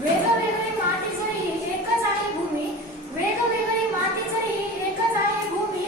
वेगवेगळी माती जरी एकच आहे भूमी, वेगवेगळी माती जरी एकच आहे भूमी,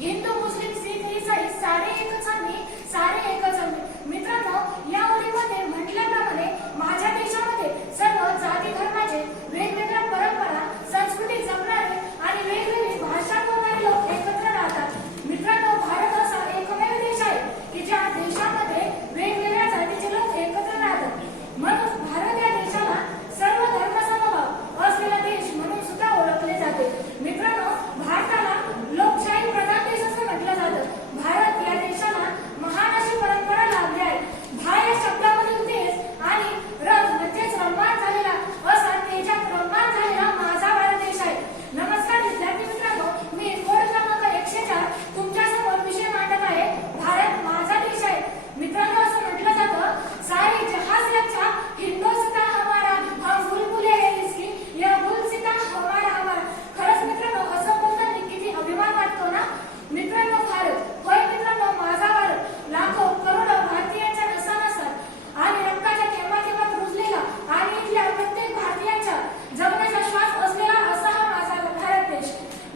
हिंदू मुस्लिम सिख ईसाई सारे एकच आम्ही, सारे एकच आम्ही. मित्रांनो, या ओळीमध्ये म्हटल्याप्रमाणे माझ्या देशामध्ये सर्व जाती धर्माचे वेगवेगळ्या परंपरा संस्कृती जपणारे आणि वेगवेगळी भाषा बोलणारे लोक एकत्र राहतात. मित्रांनो, भारत असा एकमेव देश आहे की ज्या देशामध्ये वेगवेगळ्या जातीचे लोक एकत्र राहतात. म्हणून भारत या देशाला सर्व धर्म समभाव असलेला देश म्हणून सुद्धा ओळखले जाते. मित्रांनो, भारताला लोकशाही प्रधान देश असं म्हटलं जातं. भारत या देशाला महान अशी परंपरा लाभली आहे. भा या शब्दामधील देश आणि रथ म्हणजेच रममान झालेला असा तेजात रममान झालेला माझा भारत देश आहे. नमस्कार विद्यार्थी मित्रांनो, मी कोड क्रमांक 104 तुमच्या समोर विषय मांडत आहे, भारत माझा देश आहे. मित्रांनो, असं म्हटलं जातं, सारे जहां से अच्छा हिंदुस्तान हमारा, हम बुलबुले हैं इसकी, यह गुलसिता हमारा हमारा. खरंच मित्रांनो, असं बोलताना किती अभिमान वाटतो ना. मित्रांनो, भारत होय मित्रांनो, माझा भारत लाखो करोडो भारतीयांच्या नसानसात आणि रक्ताच्या थेंबाथेंबात रुजलेला आणि इथल्या प्रत्येक भारतीयांच्या जगण्याचा श्वास असलेला असा हा माझा भारत देश.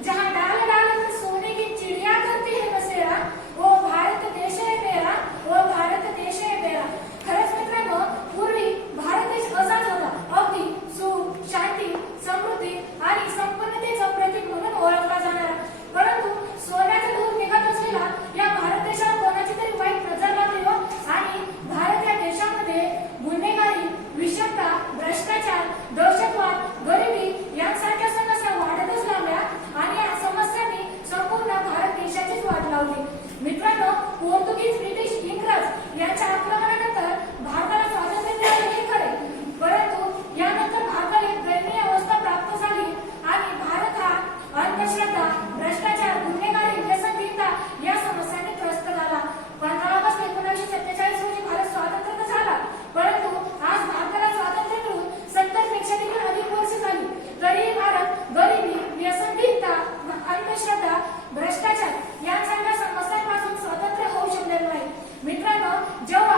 जहां डाल डाल में सोने की चिड़िया करती है बसेरा, वो भारत देश है मेरा, वो भारत देश है मेरा. खरंच मित्रांनो, पूर्वी भारत देश असाच होता, अगदी सुख, शांती, समृद्धी आणि संपन्नतेचं प्रतीक म्हणून ओळखला जाणारा. परंतु सोन्याचा धूर निघत असलेला या भारत देशावर कोणाची तरी वाईट नजर लागली हो आणि भारत या देशामध्ये गुन्हेगारी, विषमता, भ्रष्टाचार, दहशतवाद, गरिबी यांसारख्या समस्या वाढतच लागल्या आणि या समस्यांनी संपूर्ण भारत देशाचीच वाट लावली. मित्रांनो, पोर्तुगीज, ब्रिटिश, इंग्रज यांच्या आक्रमणानंतर भारताला स्वातंत्र्य मिळाले हे खरे, परंतु यानंतर भारताला एक दयनीय अवस्था प्राप्त झाली आणि भारत हा अंधश्रद्धा, भ्रष्टाचार, गुन्हेगारी, व्यसनहीनता या समस्यांनी त्रस्त झाला. 15 ऑगस्ट 1947 रोजी भारत स्वतंत्र झाला, परंतु आज भारताला स्वातंत्र्य मिळून 70 पेक्षा देखील अधिक वर्षे झाली, तरीही भारत गरिबी, व्यसनहीनता, अंधश्रद्धा, भ्रष्टाचार यांसारख्या समस्यांपासून स्वतंत्र होऊ शकलेला नाही. मित्रांनो, जेव्हा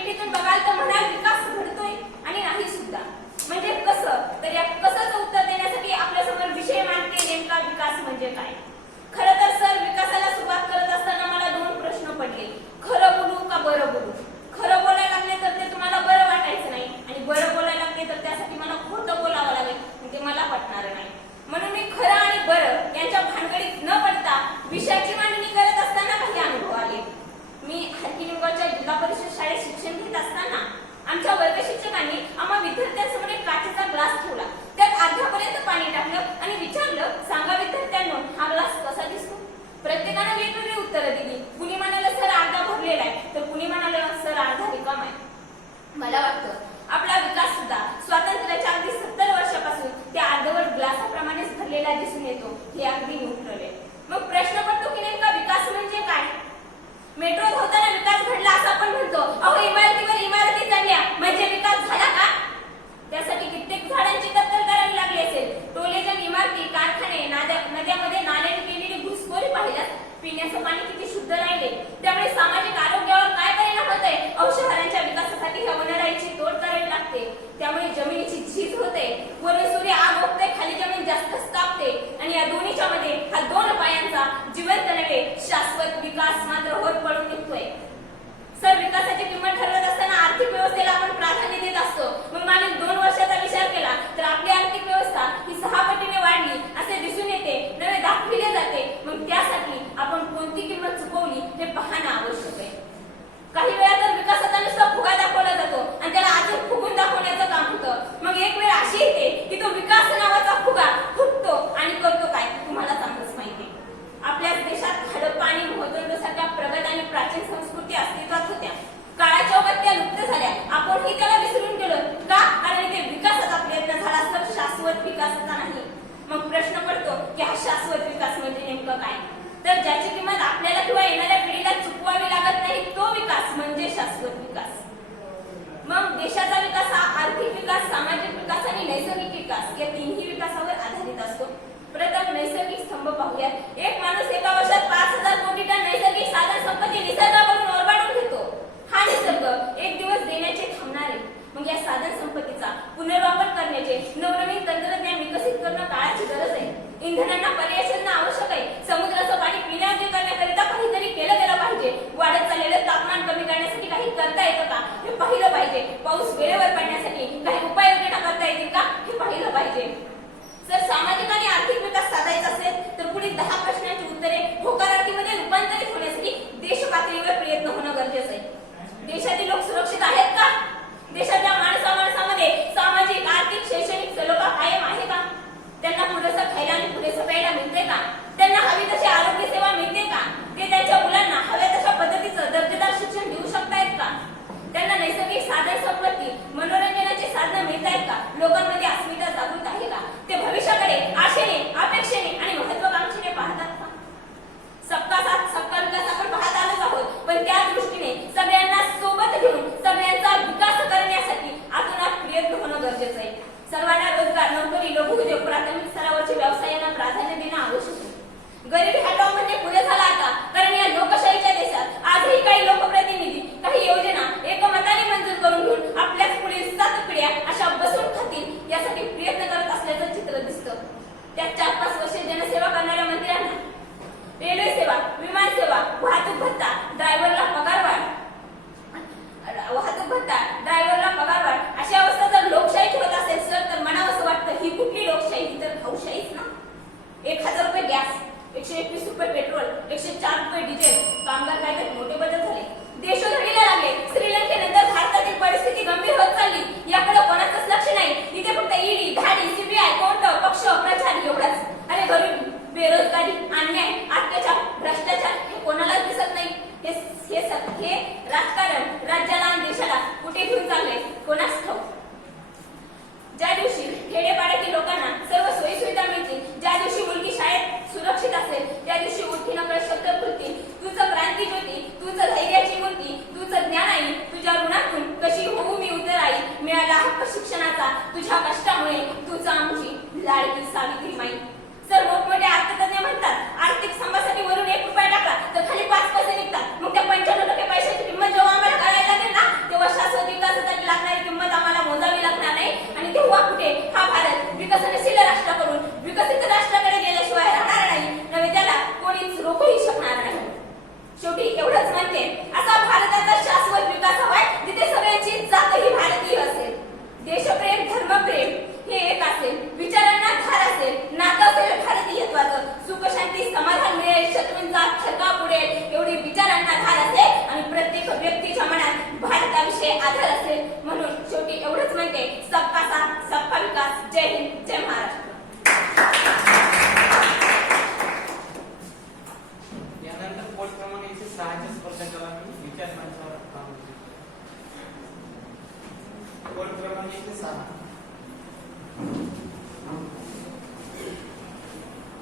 पेटीतून बघाल तर म्हणाल विकास घडतोय आणि नाही सुद्धा. म्हणजे कसं? तर या कसंच उत्तर देण्यासाठी आपल्या समोर विषय मांडते नेमका विकास म्हणजे काय. खरं तर सर, विकासाला सुरुवात करत असताना मला दोन प्रश्न पडले. खरं बोलू का बरं बोलू? खरं बोलायला लागले तर ते तुम्हाला बरं वाटायचं नाही आणि बरं बोलायला लागले तर त्यासाठी मला खोटं बोलावं लागेल, ते मला पटणार नाही. म्हणून मी खरं आणि बरं यांच्या भानगडीत न पडता विषयाची मांडणी करत असताना काही अनुभव आले. मी हरकिनिंगच्या जिल्हा परिषद शाळेत शिक्षण घेत असताना आमच्या वर्ग शिक्षकांनी आम्हा विद्यार्थ्यांसमोर एक काचेचा ग्लास ठेवला, त्यात अर्ध्यापर्यंत पाणी टाकलं आणि विचारलं, सांगा विद्यार्थ्यांनो, हा ग्लास कसा दिसतो? प्रत्येकानं वेगवेगळी उत्तरं दिली. कुणी म्हणालं सर अर्धा भरलेला आहे, तर कुणी म्हणालं सर अर्धा रिकामा आहे. मला वाटतं आपला विकास सुद्धा स्वातंत्र्याच्या अगदी 70 वर्षापासून त्या अर्धवट ग्लासाप्रमाणेच भरलेला दिसून येतो, हे अगदी न्यूट्रल आहे. मग प्रश्न पडतो की नेमका विकास म्हणजे काय? मेट्रो होताना विकास घडला असं आपण म्हणतो. अहो, इमारतीवर इमारती चढल्या म्हणजे विकास झाला का? त्यासाठी कित्येक झाडांची कत्तल करावी लागली असेल. टोलेजन इमारती, कारखाने, नद्यामध्ये नाल्याने केलेली घुसखोरी पाहिल्यास पिण्याचं पाणी किती शुद्ध राहिले. त्यामुळे सामाजिक आरोग्यावर काय परिणाम होतोय? अहो, शहरांच्या विकासासाठी ह्या वनराईची तोड करावी लागते. त्यामुळे जमिनीची झीज होते, वरून सूर्य आग ओकते, खाली जमीन जास्त तापते आणि या दोन्हीच्या मध्ये हा दोन पायांचा जिवंत नव्हे शाश्वत विकास मात्र होत पडून निघतोय. सर, विकासाची किंमत ठरवत असताना आर्थिक व्यवस्थेला आपण प्राधान्य देत असतो. मग मागील 2 वर्षाचा विचार केला तर आपली आर्थिक व्यवस्था ही 6 पटीने वाढली असे दिसून येते, नव्हे दाखविले जाते. मग त्यासाठी आपण कोणती किंमत चुकवली हे पाहणं आवश्यक आहे. काही वेळा तर विकासाचा नुसता फुगा दाखवला जातो आणि त्याला अजून फुगून दाखवण्याचं काम होतं. मग एक वेळ अशी येते की तो विकास नावाचा फुगा फुटतो आणि करतो काय, तुम्हाला चांगलंच माहिती आहे. आपल्याच देशात हडप्पा आणि मोहनजोदडोसारख्या प्रगत आणि प्राचीन संस्कृती अस्तित्वात होत्या. काळाच्या ओघात त्या लुप्त झाल्या. आपणही त्याला विसरून गेलो का? कारण इथे विकासाचा प्रयत्न झाला तर शाश्वत विकासाचा नाही. मग प्रश्न पडतो की हा शाश्वत विकास म्हणजे नेमकं काय? तर ज्याची किंमत आपल्याला किंवा येणाऱ्या पिढीला चुकवावी लागत नाही, तो विकास म्हणजे शाश्वत विकास. मग देशाचा विकास हा आर्थिक विकास, सामाजिक विकास आणि नैसर्गिक विकास या तिन्ही विकासावर आधारित असतो. प्रथम नैसर्गिक स्तंभ पाहूया. एक माणूस एका वर्षात 5,000 कोटी टन नैसर्गिक साधन संपत्ती निसर्गाकडून ओरबाडून घेतो. हा निसर्ग एक दिवस देण्याचे थांबणार आहे. मग या साधन संपत्तीचा पुनर्वापर करण्याचे नवनवीन तंत्रज्ञान विकसित करणं काळाची गरज आहे. इंधनांना पर्याय शोधणं आवश्यक आहे. समुद्राचं पाणी पिण्यायोग्य करण्याकरिता काहीतरी केलं गेलं पाहिजे. वाढत चाललेलं तापमान कमी करण्यासाठी काही करता येतं का हे पाहिलं पाहिजे. पाऊस वेळेवर पडण्यासाठी काही उपाययोजना करता येतील का हे पाहिलं पाहिजे. जर सामाजिक आणि आर्थिक विकास साधायचा असेल तर पुढील 10 प्रश्नांची उत्तरे होकारार्थीमध्ये रूपांतरित होण्यासाठी देश पातळीवर प्रयत्न होणं गरजेचं आहे. देशातील लोक सुरक्षित आहेत का? देशाच्या माणसामध्ये सामाजिक, आर्थिक, शैक्षणिक सलोखा कायम आहे का? त्यांना पुरेसं खायला आणि पुरेसं प्यायला मिळते का? त्यांना हवी तशी आरोग्य सेवा मिळते का? ते त्यांच्या मुलांना हव्या तशा पद्धतीचं दर्जेदार शिक्षण देऊ शकतायत का? त्यांना नैसर्गिक साधन संपत्ती, मनोरंजनाची साधनं मिळतायत का? लोकांमध्ये अस्मिता जागृत आहे का? ते भविष्याकडे आशेने, अपेक्षेने आणि महत्वाकांक्षेने पाहतात का? सबका साथ सबका विकास आपण पाहत आलोच आहोत, पण त्या दृष्टीने सगळ्यांना सोबत घेऊन सगळ्यांचा विकास करण्यासाठी आतोनात प्रयत्न होणं गरजेचं आहे. सर्वांना रोजगार, नोकरी, लघुउद्योग, प्राथमिक स्तरावरच्या व्यवसायांना प्राधान्य देणं आवश्यक आहे. गरिबी हटाव म्हणजे पुढे झाला आता, कारण या लोकशाहीच्या देशात आजही काही लोकप्रतिनिधी काही योजना एकमताने मंजूर करून घेऊन आपल्याच पुढील 7 पिढ्या अशा बसून खातील यासाठी प्रयत्न करत असल्याचं चित्र दिसतं. त्या 4-5 वर्षे जनसेवा करणाऱ्या मंत्र्यांना रेल्वे सेवा, विमान सेवा, वाहतूक भत्ता, ड्रायव्हरला पगारवाढ अशी अवस्था जर लोकशाहीची होत असेल सर, तर म्हणावं असं वाटतं ही कुठली लोकशाही? ही तर भाऊशाहीच ना. 1,000 रुपये गॅस, 121 रुपये पेट्रोल, 104 रुपये डिझेल, कामगार कायद्यात मोठे बदल झाले, देशोधडीला लागले. श्रीलंकेनंतर भारतातील परिस्थिती गंभीर होत चालली, याकडे कोणाचंच लक्ष नाही. इथे फक्त ईडी, धाडी, सीबीआय, कोर्ट, पक्ष, प्रचार एवढाच. अरे गरिबी, बेरोजगारी, अन्याय, अत्याचार, भ्रष्टाचार हे कोणालाच दिसत नाही. हे राजकारण राज्याला आणि देशाला कुठे घेऊन चाललंय कोणास ठाऊक. ज्या दिवशी खेडेपाड्यातील लोकांना सर्व सोयी सुविधा मिळतील, ज्या दिवशी मुलगी शाळेत सुरक्षित असेल, त्या दिवशी उठीनं शब्द बोलतील, तुझं क्रांती ज्योती, तुझं विकसित राष्ट्राकडे गेल्याशिवाय राहणार नाही, नव्हे त्याला कोणीच रोखूही शकणार नाही. शेवटी एवढंच म्हणते, असा भारताचा शाश्वत विकास हवाय जिथे सगळ्यांची जातही भारतीय असेल, देशप्रेम धर्मप्रेम हे एक असेल, विचारांना धार असेल, नातं असेल भारतीयत्वाचं, सुख शांती समाधान मिळेल, शत्रूंचा थरकाप उडेल एवढी विचारांना धार असेल आणि प्रत्येक व्यक्तीच्या मनात भारताविषयी आदर असेल. म्हणून शेवटी एवढंच म्हणते, सबका साथ सबका विकास. जय हिंद, जय महाराष्ट्र. यानंतर पोट क्रमांक 106 स्पर्धकाला मी विचार मंचावर पाहतो. पोट क्रमांक 106.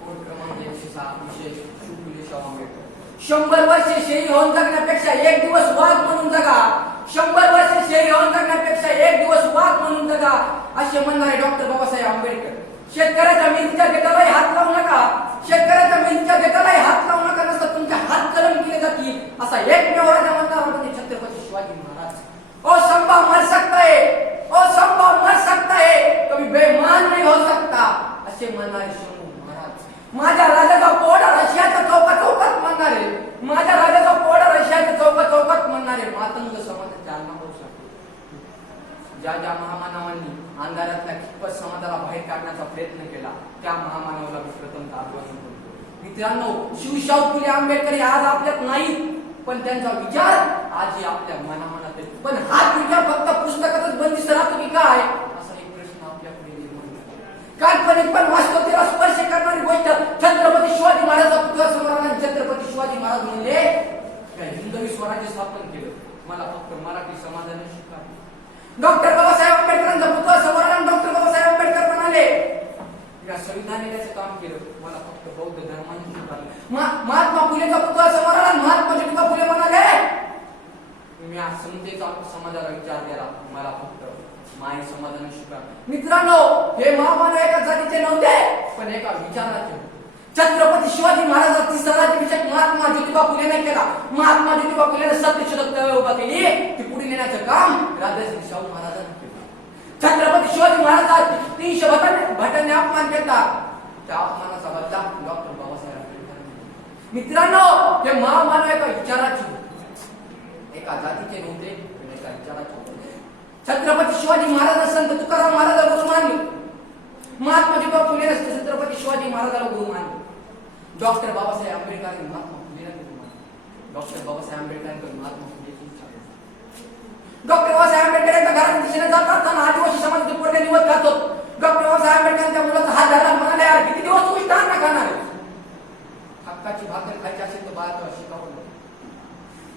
कोड क्रमांक 106 विषय फुले शाहू आंबेडकर. 100 वर्षे शेळी होऊन जगण्यापेक्षा एक दिवस वाघ म्हणून जगा. 100 वर्षे शेळी होऊन जगण्यापेक्षा एक दिवस वाघ म्हणून जगा, असे म्हणणारे डॉक्टर बाबासाहेब आंबेडकर. शेतकऱ्याच्या मेहनतीच्या देठालाही हात लावू नका, शेतकऱ्याच्या मेहनतीच्या देठालाही हात लावू नका, नसतं तुमच्या हात कलम केले जातील, असा एकमेव राजा म्हणणार म्हणजे छत्रपती शिवाजी महाराज. ओ संभव मर सकता है, ओ संभव मर सकता है, कभी बेईमान नहीं हो सकता, असे म्हणणारे शंभू महाराज. माझ्या राजाचा पोडा रशियाच्या चौकात म्हणणारे, माझ्या राजाचा पोडा रशियाच्या चौकात म्हणणारे मातंग समाजाचे अण्णाभाऊ साठे. ज्या ज्या महामानवांनी अंधारातल्या कितपत समाजाला बाहेर काढण्याचा प्रयत्न केला, त्या महामानवाला मी प्रथम आश्वासन करतो. मित्रांनो, शिवशाहू फुले आंबेडकर हे आज आपल्यात नाहीत, पण त्यांचा विचार आजही आपल्या मनामनात आहे. पण हा विचार फक्त पुस्तकातच बंदिस्त राहतो की काय, असा एक प्रश्न आपल्यापुढे निर्माण होतो. काल्पनिक पण वास्तवतेला स्पर्श करणारी गोष्ट छत्रपती शिवाजी महाराजांचा पुतळा समोर आणला. छत्रपती शिवाजी महाराज म्हणले, हिंदवी स्वराज्य स्थापन केलं, मला फक्त मराठी समाजाने शिकावे. डॉक्टर बाबासाहेब आंबेडकरांचा पुतळा समोर आणला. डॉक्टर बाबासाहेब आंबेडकर म्हणाले, या संविधान लिहिण्याचं काम केलं, मला फक्त बौद्ध धर्माने शिकावे. महात्मा फुलेचा पुतळा समोर आला. महात्मा ज्योतिबा फुले म्हणाले, मी आज समतेचा समाजाला विचार केला, मला फक्त माय समाजाने शिकावे. मित्रांनो, हे महामानव एका जातीचे नव्हते, पण एका विचाराचे. छत्रपती शिवाजी महाराजांचा स्वराज्याभिषेक महात्मा ज्योतिबा फुलेने केला. महात्मा ज्योतिबा फुलेने सत्यशोधक चळवळ उभा केली, ती पुढे नेण्याचं काम राजर्षी शाहू महाराजांनी केलं. छत्रपती शिवाजी महाराजांचा 300 भटांनी अपमान केला, त्या अपमानाचा बदला डॉक्टर बाबासाहेब आंबेडकर. मित्रांनो, हे महामानव एका विचाराचे, एका जातीचे नव्हते, पण एका विचाराचे होते. छत्रपती शिवाजी महाराज संत तुकाराम महाराजाला गुरु मानले. महात्मा ज्योतिबा फुले छत्रपती शिवाजी महाराजाला गुरु मानले. डॉक्टर बाबासाहेब आंबेडकरांनी महात्मा फुलेला गुरु मानले. डॉक्टर बाबासाहेब आंबेडकरांकडे महात्मा फुलेची इच्छा होती. डॉक्टर बाबासाहेब आंबेडकर यांच्या घराच्या दिशेने जात असताना आदिवासी समाजाचे पोरगे निवत खातो. डॉक्टर बाबासाहेब आंबेडकरांच्या मुलाचा हात धरला, म्हणाले, यार किती दिवस तू इष्टान ना खाणार आहे? हक्काची भाकर खायची असेल तर बाळाला शिकावं.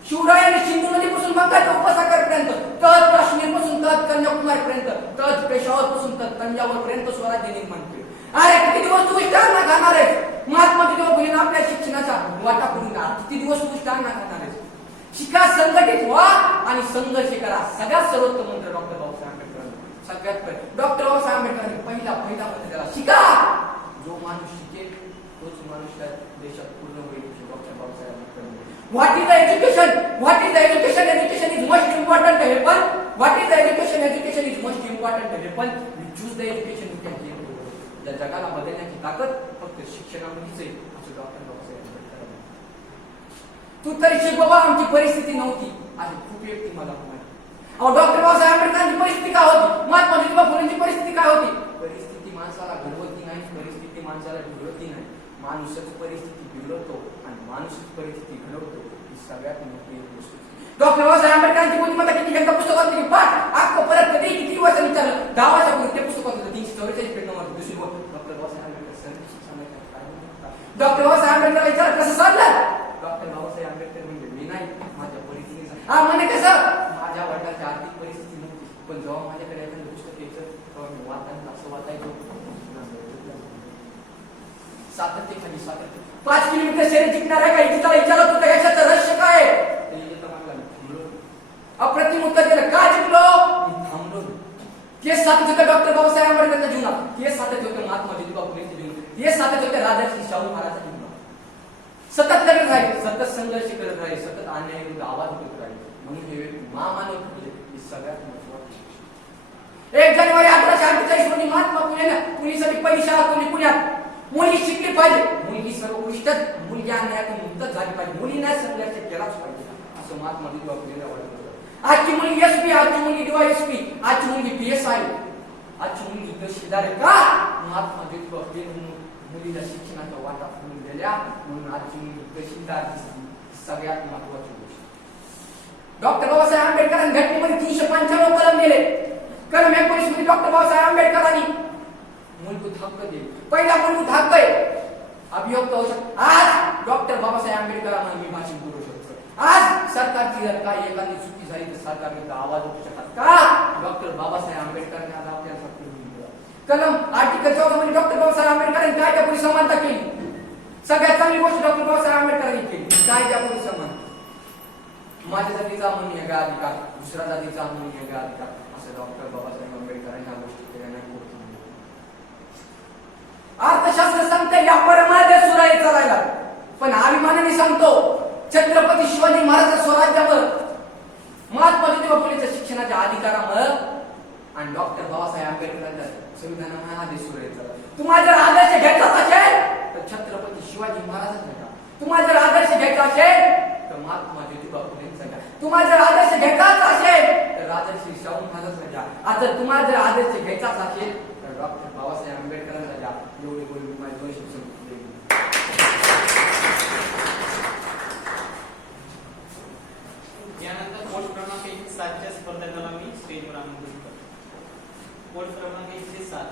शिवरायांनी सिंधू नदीपासून बंगालच्या उपसागरापर्यंत, तळ काश्मीरपासून तळ कन्याकुमारीपर्यंत, तळ पेशावरपासून तळ तंजावरपर्यंत स्वराज्य निर्माण केले. अरे किती दिवस तू इष्टान ना खाणार आहेस? महात्मा ज्योतिबा फुलेंनी आपल्या शिक्षणाचा वाटा करून दिला. किती दिवस तू इष्टान ना खाणार आहेस? शिका, संघटित व्हा आणि संघर्ष करा. सगळ्यात सर्वोत्तम मंत्र डॉक्टर बाबासाहेब आंबेडकरांनी, सगळ्यात पहिले डॉक्टर बाबासाहेब आंबेडकरांनी पहिला मंत्र दिला, शिका. जो माणूस शिकेल तोच माणूस देशात पूर्ण होईल. Doctor Babasaheb Ambedkar. What is the education? What is the education? Education is most important weapon. What is the education? Education is most important weapon. We choose the education we can change the world. या जगाला बदलण्याची ताकद फक्त शिक्षणामध्येच आहे, असं doctor Babasaheb Ambedkar. तू तरी शिक बाबा, आमची परिस्थिती नव्हती, अशी खूप व्यक्ती मला म्हणाली. अहो, डॉक्टर बाबासाहेब आंबेडकरांची परिस्थिती काय होती? महात्मा ज्योतिबा फुलेंची परिस्थिती काय होती? परिस्थिती माणसाला घडवती नाही, परिस्थिती माणसाला बिघडवती नाही. माणूसच परिस्थिती बिघडवतो आणि माणूसच परिस्थिती घडवतो, ही सगळ्यात मोठी गोष्ट. डॉक्टर बाबासाहेब आंबेडकरांची बुद्धिमत्ता किती घंटा पुस्तकात होती? पाठ अख्खं परत कधी किती वर्ष विचारलं, 10 वर्षापूर्वी ते पुस्तक होतं 344 पेज नंबर. दुसरी गोष्ट, डॉक्टर बाबासाहेब आंबेडकर डॉक्टर बाबासाहेब आंबेडकर विचार कसं चाललं? डॉक्टर बाबासाहेब आंबेडकर म्हणजे मी नाही, माझ्या परिस्थितीचा. हा म्हणे कसं? माझ्या वडिलांची आर्थिक परिस्थिती नव्हती, पण जेव्हा माझ्याकडे एखादं पुस्तक यायचं तेव्हा मी वाचायला असं वाचायचो. सातत्य खाली सातत्य. 5 किलोमीटर शरीर जिंकणार आहे का? इतिहासाला विचारत होता, याच्याचं रहस्य काय? अप्रतिम उत्तर दिलं. का जिंकलो? मी थांबलो. केस सातत होतं डॉक्टर बाबासाहेब आंबेडकरच्या जीवनात, केस सातत होतं महात्मा ज्योतिबा फुलेंच्या जीवनात, केस सातत होतं राजर्षी शाहू महाराजांच्या जीवनात. सतत करत राहील, सतत संघर्ष करत राहील, सतत अन्यायाविरुद्ध आवाज उठवत राहील. म्हणून हे महामानव फुले ही सगळ्यात महत्त्वाची. 1 जानेवारी 1848 रोजी महात्मा फुलेनं पुण्यासाठी पहिली शाळा खोलली पुण्यात. मुली शिकली पाहिजे, मुलगी सर्वोत्कृष्ट, मुलगी अन्यायातून मुक्त झाली पाहिजे, मुलींना संघर्ष केलाच पाहिजे असं महात्मा ज्योतिबा फुलेला वाटत होतं. आजची मुलगी एसपी, आजची मुलगी DYSP, आजची मुलगी PSI, आजची मुलगी तहसीलदार आहे का? महात्मा ज्योतिबा फुले मुलीला शिक्षणाचा वाटा फुलून दिल्या म्हणून आजची मुलगी तहसीलदार दिसली. सगळ्यात महत्वाची गोष्ट डॉक्टर बाबासाहेब आंबेडकरांनी घटनेमध्ये 395 कलम दिले. कलम 19 मध्ये डॉक्टर बाबासाहेब आंबेडकरांनी मूलभूत हक्क दिले. पहिला मूलभूत हक्क आहे अभिव्यक्त होऊ शकतो. आज डॉक्टर बाबासाहेब आंबेडकरांना मी भाषण करू शकतो. आज सरकारची जर काही एखादी चुकी झाली तर सरकारने आवाज उठू शकतात का? डॉक्टर बाबासाहेब आंबेडकरांनी आज आपल्यासाठी कलम आर्टिकल 14 मध्ये डॉक्टर बाबासाहेब आंबेडकरांनी कायद्यापुढे समानता केली. सगळ्यात चांगली गोष्ट डॉक्टर बाबासाहेब आंबेडकरांनी केली कायद्यापुढे समानता. माझ्या जातीचा म्हणून वेगळा अधिकार, दुसऱ्या जातीचा म्हणून वेगळा अधिकार असं डॉक्टर बाबासाहेब आंबेडकरांनी ह्या गोष्टी केल्या नाही. अर्थशास्त्र सांगते या परमार्थ सुराई चालायला, पण अभिमानाने सांगतो छत्रपती शिवाजी महाराज स्वराज्यावर महात्मा ज्योतिबा फुलेच्या शिक्षणाच्या अधिकारामुळे आणि डॉक्टर बाबासाहेब आंबेडकरांच्या संविधानामुळे हा देश सुराई चालला. तुम्हाला जर आदर्श घ्यायचा असेल तर छत्रपती शिवाजी महाराजांचा घ्या. तुम्हाला जर आदर्श घ्यायचा असेल तर महात्मा ज्योतिबा फुलेंचा घ्या. तुम्हाला जर आदर्श घ्यायचाच असेल तर राजर्षी शाहू महाराजांचा घ्या. आता तुम्हाला जर आदर्श घ्यायचाच असेल तर डॉक्टर बाबासाहेब आंबेडकरांचा घ्या. एवढे बोलून माझे 2 शब्द यानंतर पोस्ट क्रमांक 107 स्पर्धकाला मी स्टेजवर आमंत्रित करतो. पोस्ट क्रमांक 107.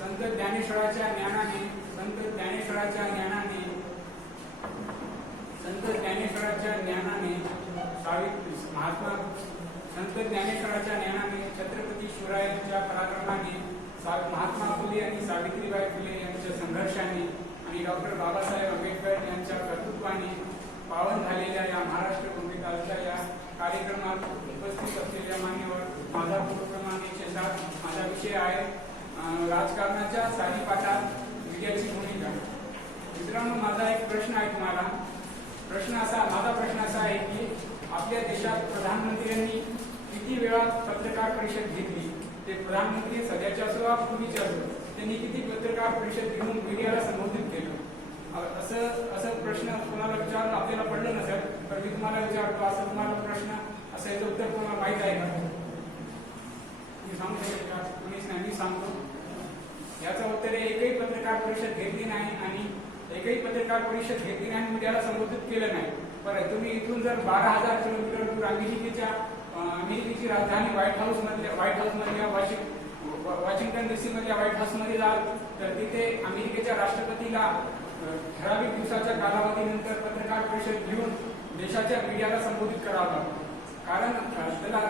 संत ज्ञानेश्वराच्या ज्ञानाने, संत ज्ञानेश्वराच्या ज्ञानाने, संत ज्ञानेश्वराच्या ज्ञानाने महात्मा संत ज्ञानेश्वराच्या ज्ञानाने, छत्रपती शिवरायांच्या पराक्रमाने, महात्मा फुले आणि सावित्रीबाई फुले यांच्या संघर्षाने आणि डॉक्टर बाबासाहेब आंबेडकर यांच्या कर्तृत्वाने पावन झालेल्या या महाराष्ट्र कुंभिकालच्या या कार्यक्रमात उपस्थित असलेल्या मान्यवर, माझा पोस्ट क्रमांक 107. माझा विषय आहे राजकारणाच्या सारीपाठात मीडियाची भूमिका. मित्रांनो, माझा एक प्रश्न आहे तुम्हाला. माझा प्रश्न असा आहे की आपल्या देशात प्रधानमंत्र्यांनी किती वेळा पत्रकार परिषद घेतली? ते प्रधानमंत्री सध्याच्या असो वा पूर्वीच्या असो, त्यांनी किती पत्रकार परिषद घेऊन मीडियाला संबोधित केलं? असं प्रश्न कोणाला विचारून आपल्याला पडलं नसेल, तर मी तुम्हाला विचारतो, असं तुम्हाला प्रश्न असायचं उत्तर कोणाला माहीत आहे का? मी सांगू शकेल का? कोणीच नाही, मी सांगतो. याचं उत्तर आहे एकही पत्रकार परिषद घेतली नाही आणि एकही पत्रकार परिषद घेतली नाही, मीडियाला संबोधित केलं नाही. बरं, तुम्ही इथून जर 12,000 किलोमीटर दूर अमेरिकेची राजधानी व्हाईट हाऊस मधल्या वॉशिंग्टन DC मधल्या व्हाईट हाऊस मध्ये जाल तर तिथे अमेरिकेच्या राष्ट्रपतीला ठराविक दिवसाच्या कालावधीनंतर पत्रकार परिषद घेऊन देशाच्या मीडियाला संबोधित करावं लागतं. कारण त्याला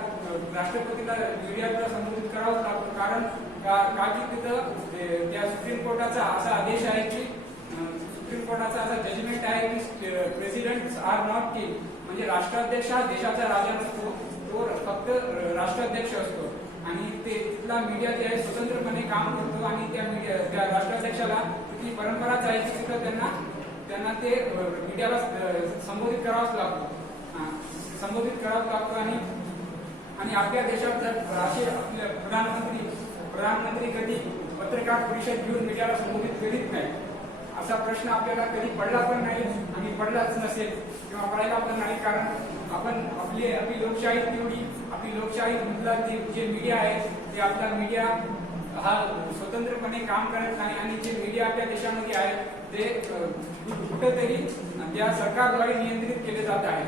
राष्ट्रपतीला मीडियाला संबोधित करावंच लागतं. कारण का की तिथं त्या सुप्रीम कोर्टाचा असा आदेश आहे की सुप्रीम कोर्टाचा असा जजमेंट आहे की प्रेसिडेंट आर नॉट किंग, म्हणजे राष्ट्राध्यक्ष हा देशाचा राजा नसतो, तो फक्त राष्ट्राध्यक्ष असतो. आणि ते तिथला मीडिया जे आहे स्वतंत्रपणे काम करतो आणि त्या राष्ट्राध्यक्षाला तिथली परंपराच आहे की तिथं त्यांना ते मीडियाला संबोधित करावंच लागतं. आणि आपल्या देशात जर असे आपले प्रधानमंत्री कधी पत्रकार परिषद घेऊन मीडियाला संबोधित करीत नाही, असा प्रश्न आपल्याला कधी पडला पण नाही आणि पडलाच नसेल किंवा पडायला पण नाही. कारण आपली लोकशाही तेवढी, आपली लोकशाही मधला जे मीडिया आहे ते आपला मीडिया हा स्वतंत्रपणे काम करत नाही आणि जे मीडिया आपल्या देशामध्ये आहे ते कुठेतरी त्या सरकारद्वारे नियंत्रित केले जात आहे.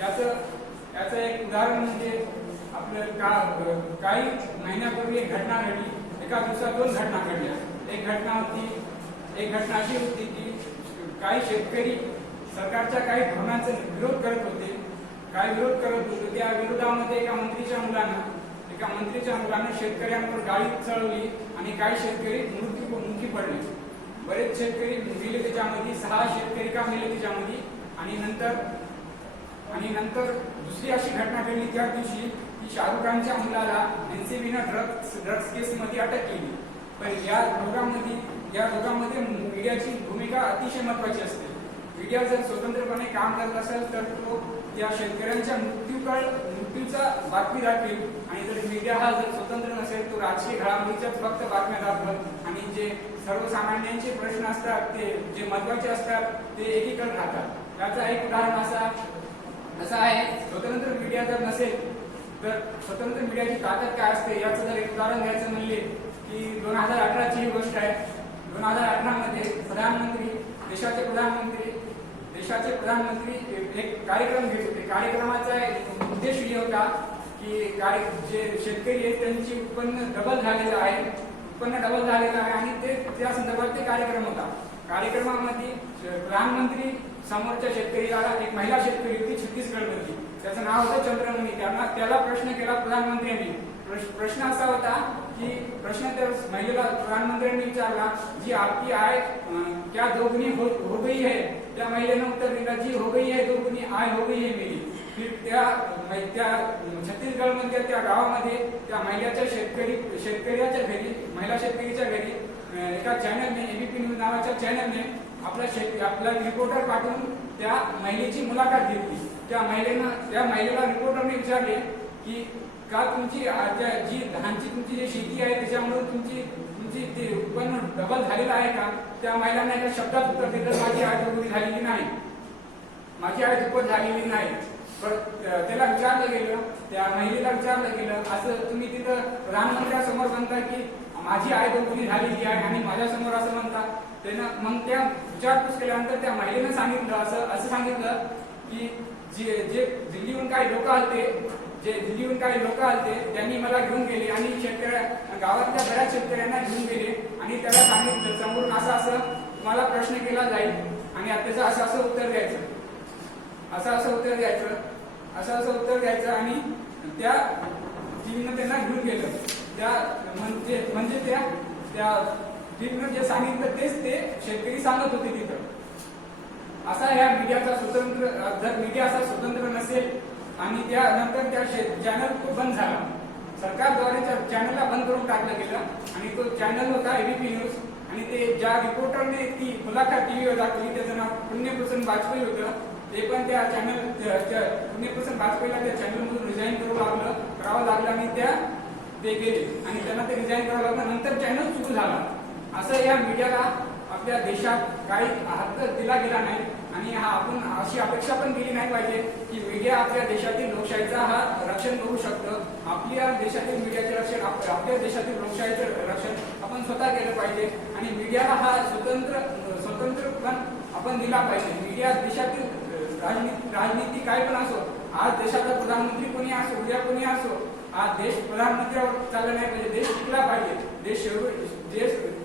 याचं एक उदाहरण म्हणजे आपलं काही महिन्यापूर्वी एक घटना घडली. एका दिवसात 2 घटना घडल्या. एक घटना अशी होती की काही शेतकरी सरकारच्या काही धोरणांचा विरोध करत होते. त्या विरोधामध्ये एका मंत्रीच्या मुलानं शेतकऱ्यांवर गाडी चढवली आणि काही शेतकरी मृत्युमुखी पडले. बरेच शेतकरी मेले त्याच्यामध्ये. 6 शेतकरी का मेले त्याच्यामध्ये. आणि नंतर दुसरी अशी घटना घडली त्या दिवशी की शाहरुख खानच्या मुलाला NCBनं ड्रग्स केसमध्ये अटक केली. पण या दोघांमध्ये मीडियाची भूमिका अतिशय महत्वाची असते. मीडिया जर स्वतंत्रपणे काम करत असेल तर तो त्या शेतकऱ्यांच्या मृत्यूचा बातमी दाखवेल. आणि जर मीडिया हा जर स्वतंत्र नसेल तो राजकीय घडामोडीच्याच फक्त बातम्या दाखवत आणि जे सर्वसामान्यांचे प्रश्न असतात ते जे महत्वाचे असतात ते एकीकडे राहतात. याचा एक उदाहरण असं आहे, स्वतंत्र मीडिया जर नसेल तर स्वतंत्र मीडियाची ताकद काय असते याचं जर एक उदाहरण द्यायचं म्हणले की 2018ची ही गोष्ट आहे. 2018 मध्ये देशाचे प्रधानमंत्री एक कार्यक्रम घेत होते. कार्यक्रमाचा उद्देश हे होता की जे शेतकरी आहेत त्यांची उत्पन्न डबल झालेलं आहे आणि ते त्या संदर्भात ते कार्यक्रम होता. कार्यक्रमामध्ये प्रधानमंत्री समोरच्या शेतकरीला एक महिला शेतकरी होती छत्तीसगडमधली, त्याचं नाव होतं चंद्रमणी. त्याला प्रश्न केला प्रधानमंत्र्यांनी. प्रश्न असा होता की त्या महिलेला प्रधानमंत्र्यांनी विचारला, जी आपकी आय क्या दोगुनी हो गई है? त्या महिलेनं उत्तर दिलं, जी हो गई है दोगुनी आय हो गई है मेरी. फिर त्या छत्तीसगडमधल्या त्या गावामध्ये त्या महिला शेतकरीच्या घरी एका चॅनलने एबीपी न्यूज नावाच्या चॅनलने आपला रिपोर्टर पाठवून त्या महिलेची मुलाखत घेतली. त्या महिलेला रिपोर्टरने विचारले की का तुमची जी धानची तुमची जी शेती आहे त्याच्यामुळे तुमची ते उत्पन्न डबल झालेलं आहे का? त्या महिलांना एका शब्दात उत्तर दिलं, माझी आय दुप्पट झालेली नाही. त्याला विचारलं गेलं, त्या महिलेला विचारलं गेलं, असं तुम्ही तिथं प्रधानमंत्र्यांसमोर म्हणता की माझी आय दुप्पट झालेली आहे आणि माझ्यासमोर असं म्हणता. त्यानं मग त्या विचारपूस केल्यानंतर त्या महिलेनं सांगितलं असं सांगितलं की जे दिल्लीहून काही लोक आलते त्यांनी मला घेऊन गेले आणि गावातल्या बऱ्याच शेतकऱ्यांना घेऊन गेले आणि त्याला सांगितलं समोरून असं तुम्हाला प्रश्न केला जाईल आणि त्याचं असं उत्तर द्यायचं आणि त्या टीमनं त्यांना घेऊन गेलं. त्या टीमनं जे सांगितलं तेच ते शेतकरी सांगत होते तिथं. असा या मीडियाचा जर मीडिया असा स्वतंत्र नसेल आणि त्यानंतर त्या चॅनल तो बंद झाला, सरकारद्वारे त्या चॅनलला बंद करून टाकलं गेलं आणि तो चॅनल होता एबीपी न्यूज. आणि ते ज्या रिपोर्टरने ती मुलाखत टीव्हीवर दाखवली त्याचं नाव पुण्यभूषण वाजपेयी होतं. ते पण त्या पुण्यभूषण वाजपेयीला त्या चॅनलमधून रिझाईन करावं लागलं आणि ते गेले आणि त्यांना ते रिझाईन करावं लागलं. नंतर चॅनल सुरू झाला. असं या मीडियाला आपल्या देशात काही हक्क दिला गेला नाही आणि आपण अशी अपेक्षा पण केली नाही पाहिजे की मीडिया आपल्या देशातील लोकशाहीचा रक्षण करू शकतं. आपल्या देशातील मीडियाचे रक्षण आपल्या देशातील लोकशाहीचं रक्षण आपण स्वतः केलं पाहिजे आणि मीडियाला हा स्वतंत्र पण आपण दिला पाहिजे. मीडिया देशातील राजनीती काय पण असो, आज देशाचा प्रधानमंत्री कोणी असो, उद्या कोणी असो, आज देश प्रधानमंत्र्यावर चालला नाही पाहिजे, देश टिकला पाहिजे.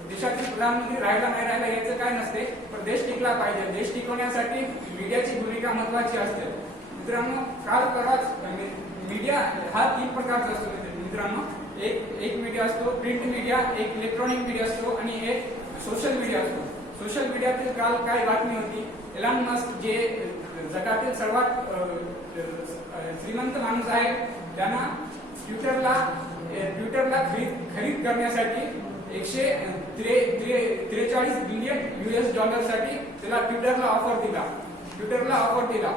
देशातील प्रधानमंत्री राहायला याचं काय नसते, पण देश टिकला पाहिजे. देश टिकवण्यासाठी मीडियाची भूमिका महत्वाची असते. मित्रांनो, काल परवाच मीडिया हा 3 प्रकारचा असतो मित्रांनो. एक मीडिया असतो प्रिंट मीडिया, एक इलेक्ट्रॉनिक मीडिया असतो आणि एक सोशल मीडिया असतो. सोशल मीडियातील काल काय बातमी होती, एलॉन मस्क जे जगातील सर्वात श्रीमंत माणूस आहे त्यांना ट्विटरला खरीद करण्यासाठी $143 बिलियन साठी त्याला ट्विटरला ऑफर दिला.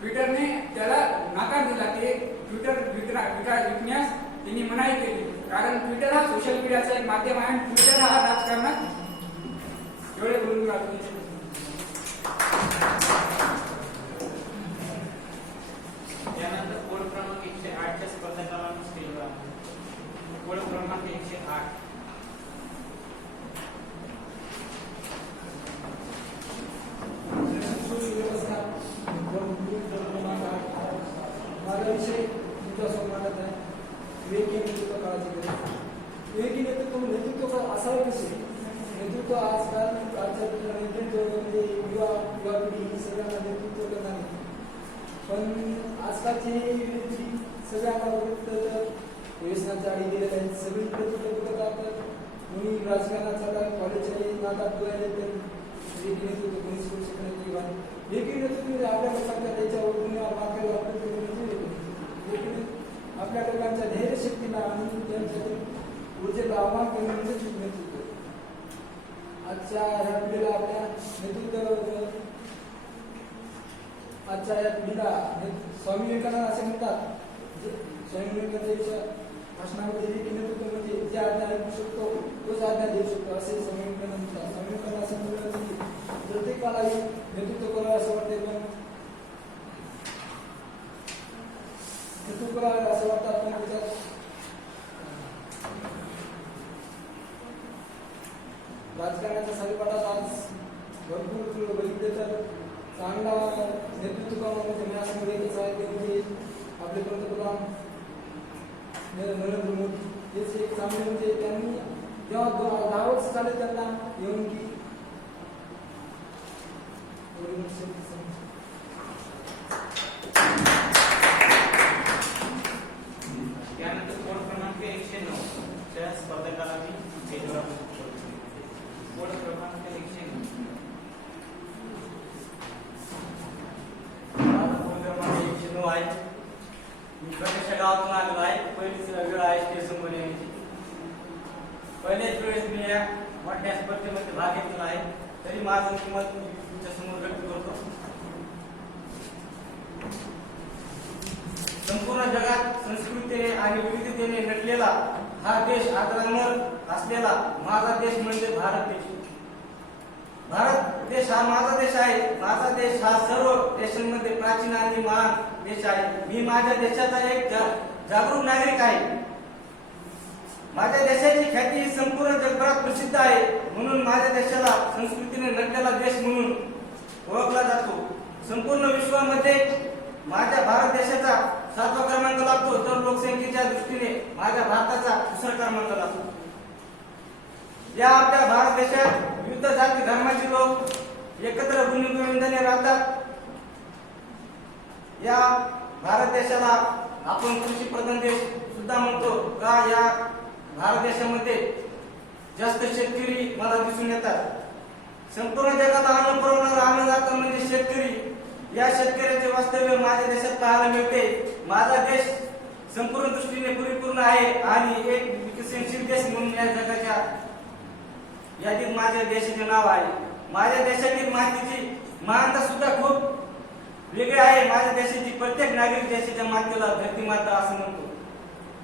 ट्विटरने त्याला नकार दिला. ते ट्विटर विकण्यास त्यांनी मनाई केली, कारण ट्विटर हा सोशल मीडियाचा एक माध्यम आहे आणि ट्विटर हा राजकारणात एवढे बोलून राहतो. त्यानंतर कोड क्रमांक 108च्या स्पर्धकाला स्टेजवर आहे. कोड क्रमांक 108. माझा विषय तुमच्या समोर आहे विवेकी नेतृत्व काळाची गरज. विवेकी नेतृत्व असावे कसे? नेतृत्व आजच्या नेतृत्व म्हणजे युवा पिढी ही सगळ्यांना नेतृत्व करणार नाही, पण आजकालची पिढी सगळ्यांना व्यसनाच्या आडी गेलेल्या आहेत. सगळी नेतृत्व करतात. कोणी राजकारणात चालतात, कॉलेजच्या नातात डोळ्याला तर विवेकी नेतृत्व कोणीच करू शकत नाही. किंवा विवेकी नेतृत्व आपल्या लोकांच्या त्याच्यावर आपल्या लोकांच्या धैर्य शक्तीला आणि त्यांच्यातील ऊर्जेला आव्हान करणे म्हणजेच नेतृत्व. आजच्या ह्या पिढीला आपल्या नेतृत्व आजच्या या पिढीला स्वामी विवेकानंद असे म्हणतात, स्वामी विवेकानंदांच्या भाषणामध्ये की नेतृत्व म्हणजे जे आज्ञा ऐकू शकतो तोच आज्ञा देऊ शकतो असे स्वामी विवेकानंद म्हणतात. स्वामी विवेकानंद असं म्हणतात की प्रत्येकाला नेतृत्व करावं असं वाटते, पण नेतृत्व करावं असं वाटतं पण त्याच्यात राजकारणाच्या सारीपाठात आज भरपूर बघितले तर चांगला नेतृत्व करणं म्हणजे मी असं म्हणेच आहे ते म्हणजे आपले पंतप्रधान नरेंद्र मोदी. हेच एक चांगले म्हणजे त्यांनी जेव्हा 10 वर्ष झाले त्यांना येऊन की त्यानंतर कोड क्रमांक 109 च्या स्पर्धकाला मी स्टेजवर कोड क्रमांक 109. माझा फोन क्रमांक 109 आहे. मी प्रत्यक्ष गावातून आलेलो आहे. पहिलीच वेळ आहे स्टेशनवर येण्याची. पहिल्याच वेळेस मी या मोठ्या स्पर्धेमध्ये भाग घेतलेला आहे. तरी माझं मत मी तुमच्या समोर व्यक्त करतो. संपूर्ण जगात संस्कृतीने आणि विविधतेने नटलेला हा देश आदरांवर असलेला माझा देश म्हणजे भारत देश. भारत देश हा माझा देश आहे. माझा देश हा सर्व देशांमध्ये प्राचीन आणि महान देश आहे. मी माझ्या देशाचा एक जागरूक नागरिक आहे. माझ्या देशाची ख्याती ही संपूर्ण जगभरात प्रसिद्ध आहे. म्हणून माझ्या देशाला संस्कृतीने नटलेला देश म्हणून ओळखला जातो. संपूर्ण विश्वामध्ये माझ्या भारत देशाचा 7वा क्रमांक लागतो, तर लोकसंख्येच्या दृष्टीने माझ्या भारताचा 2रा क्रमांक लागतो. या आपल्या भारत देशात विविध जाती धर्माचे लोक एकत्र गुणगोविंदाने राहतात. या भारत देशाला आपण कृषी प्रधान देश सुद्धा म्हणतो का या भारत देशामध्ये जास्त शेतकरी मला दिसून येतात. संपूर्ण जगाला अन्न पुरवणारा अन्नदाता म्हणजे शेतकरी. या शेतकऱ्याचे वास्तव्य माझ्या देशात पाहायला मिळते. माझा देश संपूर्ण दृष्टीने परिपूर्ण आहे आणि एक विकसनशील देश म्हणून या जगाच्या यादीत माझ्या देशाचे नाव आहे. माझ्या देशातील मातीची महानता सुद्धा खूप वेगळी आहे. माझ्या देशाची प्रत्येक नागरिक देशाच्या मातेला धरती माता असं म्हणतो.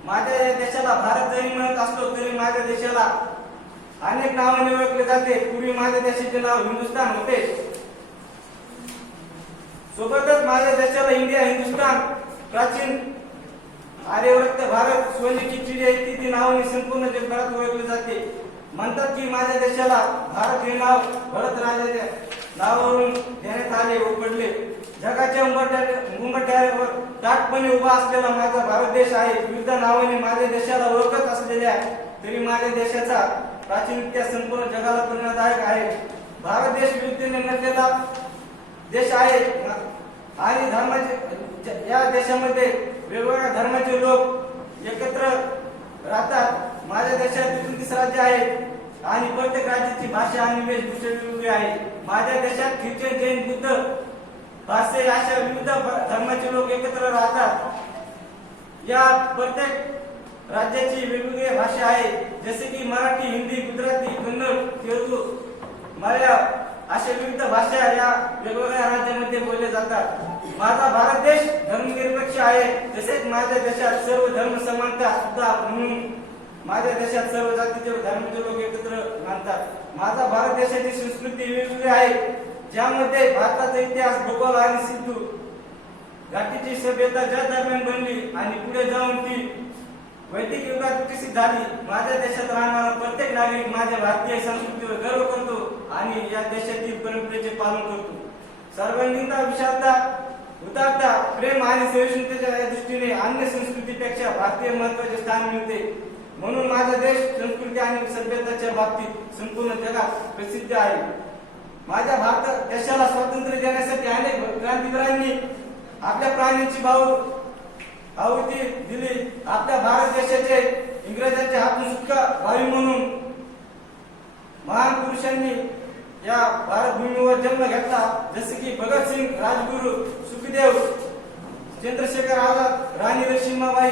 माझ्या देशाला भारत जरी म्हणत असलो तरी माझ्या देशाला अनेक नावाने ओळखले जाते. पूर्वी माझ्या देशाचे नाव हिंदुस्थान होते. सोबतच माझ्या देशाला इंडिया, हिंदुस्थान, प्राचीन आर्यव्रत, भारत, सोने की चिडिया इत्यादी नावाने संपूर्ण जगभरात ओळखले जाते. म्हणतात की माझ्या देशाला भारत हे नाव भरत राजाच्या नावावरून देण्यात आले व पडले. जगाच्या उंबरठ्यावर ताटपणे उभा असलेला माझा भारत देश आहे. विविध नावाने माझ्या देशाला ओळखत असलेल्या तरी माझ्या देशाचा प्राचीन इतिहास संपूर्ण जगाला प्रेरणादायक आहे. भारत देश विविधतेने नटलेला देश आहे आणि धर्माचे या देशामध्ये वेगवेगळ्या धर्माचे लोक एकत्र राहतात. माझ्या देशात 29 राज्य आहेत आणि प्रत्येक राज्याची भाषा आणि वेशभूषा वेगवेगळी आहे. माझ्या देशात ख्रिश्चन, जैन, बुद्ध, पारसी अशा विविध धर्माचे लोक एकत्र राहतात. या प्रत्येक राज्याची वेगवेगळी भाषा आहे. जसे की मराठी, हिंदी, गुजराती, कन्नड, तेलुगू, मल्याळम अशा विविध भाषा या वेगवेगळ्या राज्यांमध्ये बोलल्या जातात. माझा भारत देश धर्मनिरपेक्ष आहे. तसेच माझ्या देशात सर्व धर्म समानता सुद्धा म्हणून माझ्या देशात सर्व जातीचे व धर्माचे लोक एकत्र राहतात. माझा भारत देशाची संस्कृती वेगवेगळी आहे, ज्यामध्ये भारताचा इतिहास, भूगोल आणि सिंधू घाटीची सभ्यता ज्या दरम्यान बनली आणि पुढे जाऊन ती वैदिक युगात विकसित झाली. माझ्या देशात राहणारा प्रत्येक नागरिक माझ्या भारतीय संस्कृतीवर गर्व करतो आणि या देशातील परंपरेचे पालन करतो. सर्वांगीणता, विशालता, उदारता, प्रेम आणि सहिष्णुतेच्या या दृष्टीने अन्य संस्कृतीपेक्षा भारतीय महत्त्वाचे स्थान मिळते. म्हणून माझा देश संस्कृती आणि सभ्यतेच्या बाबतीत संपूर्ण जगात प्रसिद्ध आहे. माझ्या भारत देशाला स्वातंत्र्य देण्यासाठी अनेक क्रांतिकारकांनी आपल्या प्राणांची आहुती दिली. आपल्या भारत देशाचे इंग्रजांच्या हातून सुटका व्हावी म्हणून महान पुरुषांनी या भारत भूमीवर जन्म घेतला. जसे की भगतसिंग, राजगुरू, सुखदेव, चंद्रशेखर आझाद, राणी लक्ष्मीबाई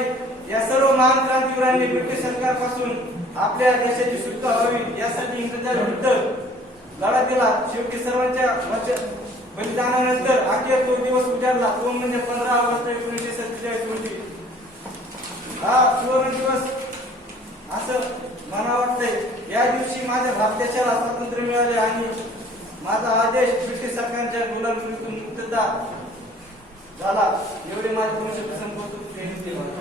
या सर्व महान क्रांतिवीरांनी ब्रिटिश सरकारपासून आपल्या देशाची सुटका व्हावी यासाठी इंग्रजांविरुद्ध लढा दिला. शेवटी सर्वांच्या बलिदानानंतर अखेर तो दिवस उजाडला, तो म्हणजे 15 ऑगस्ट 1947 रोजी. हा सुवर्ण दिवस असं मला वाटतंय. या दिवशी माझ्या भारताला स्वातंत्र्य मिळाले आणि माझा आदेश ब्रिटिश सरकारच्या गुलामीतून मुक्तता झाला. एवढे माझे 2 शब्द संबोधून धन्यवाद.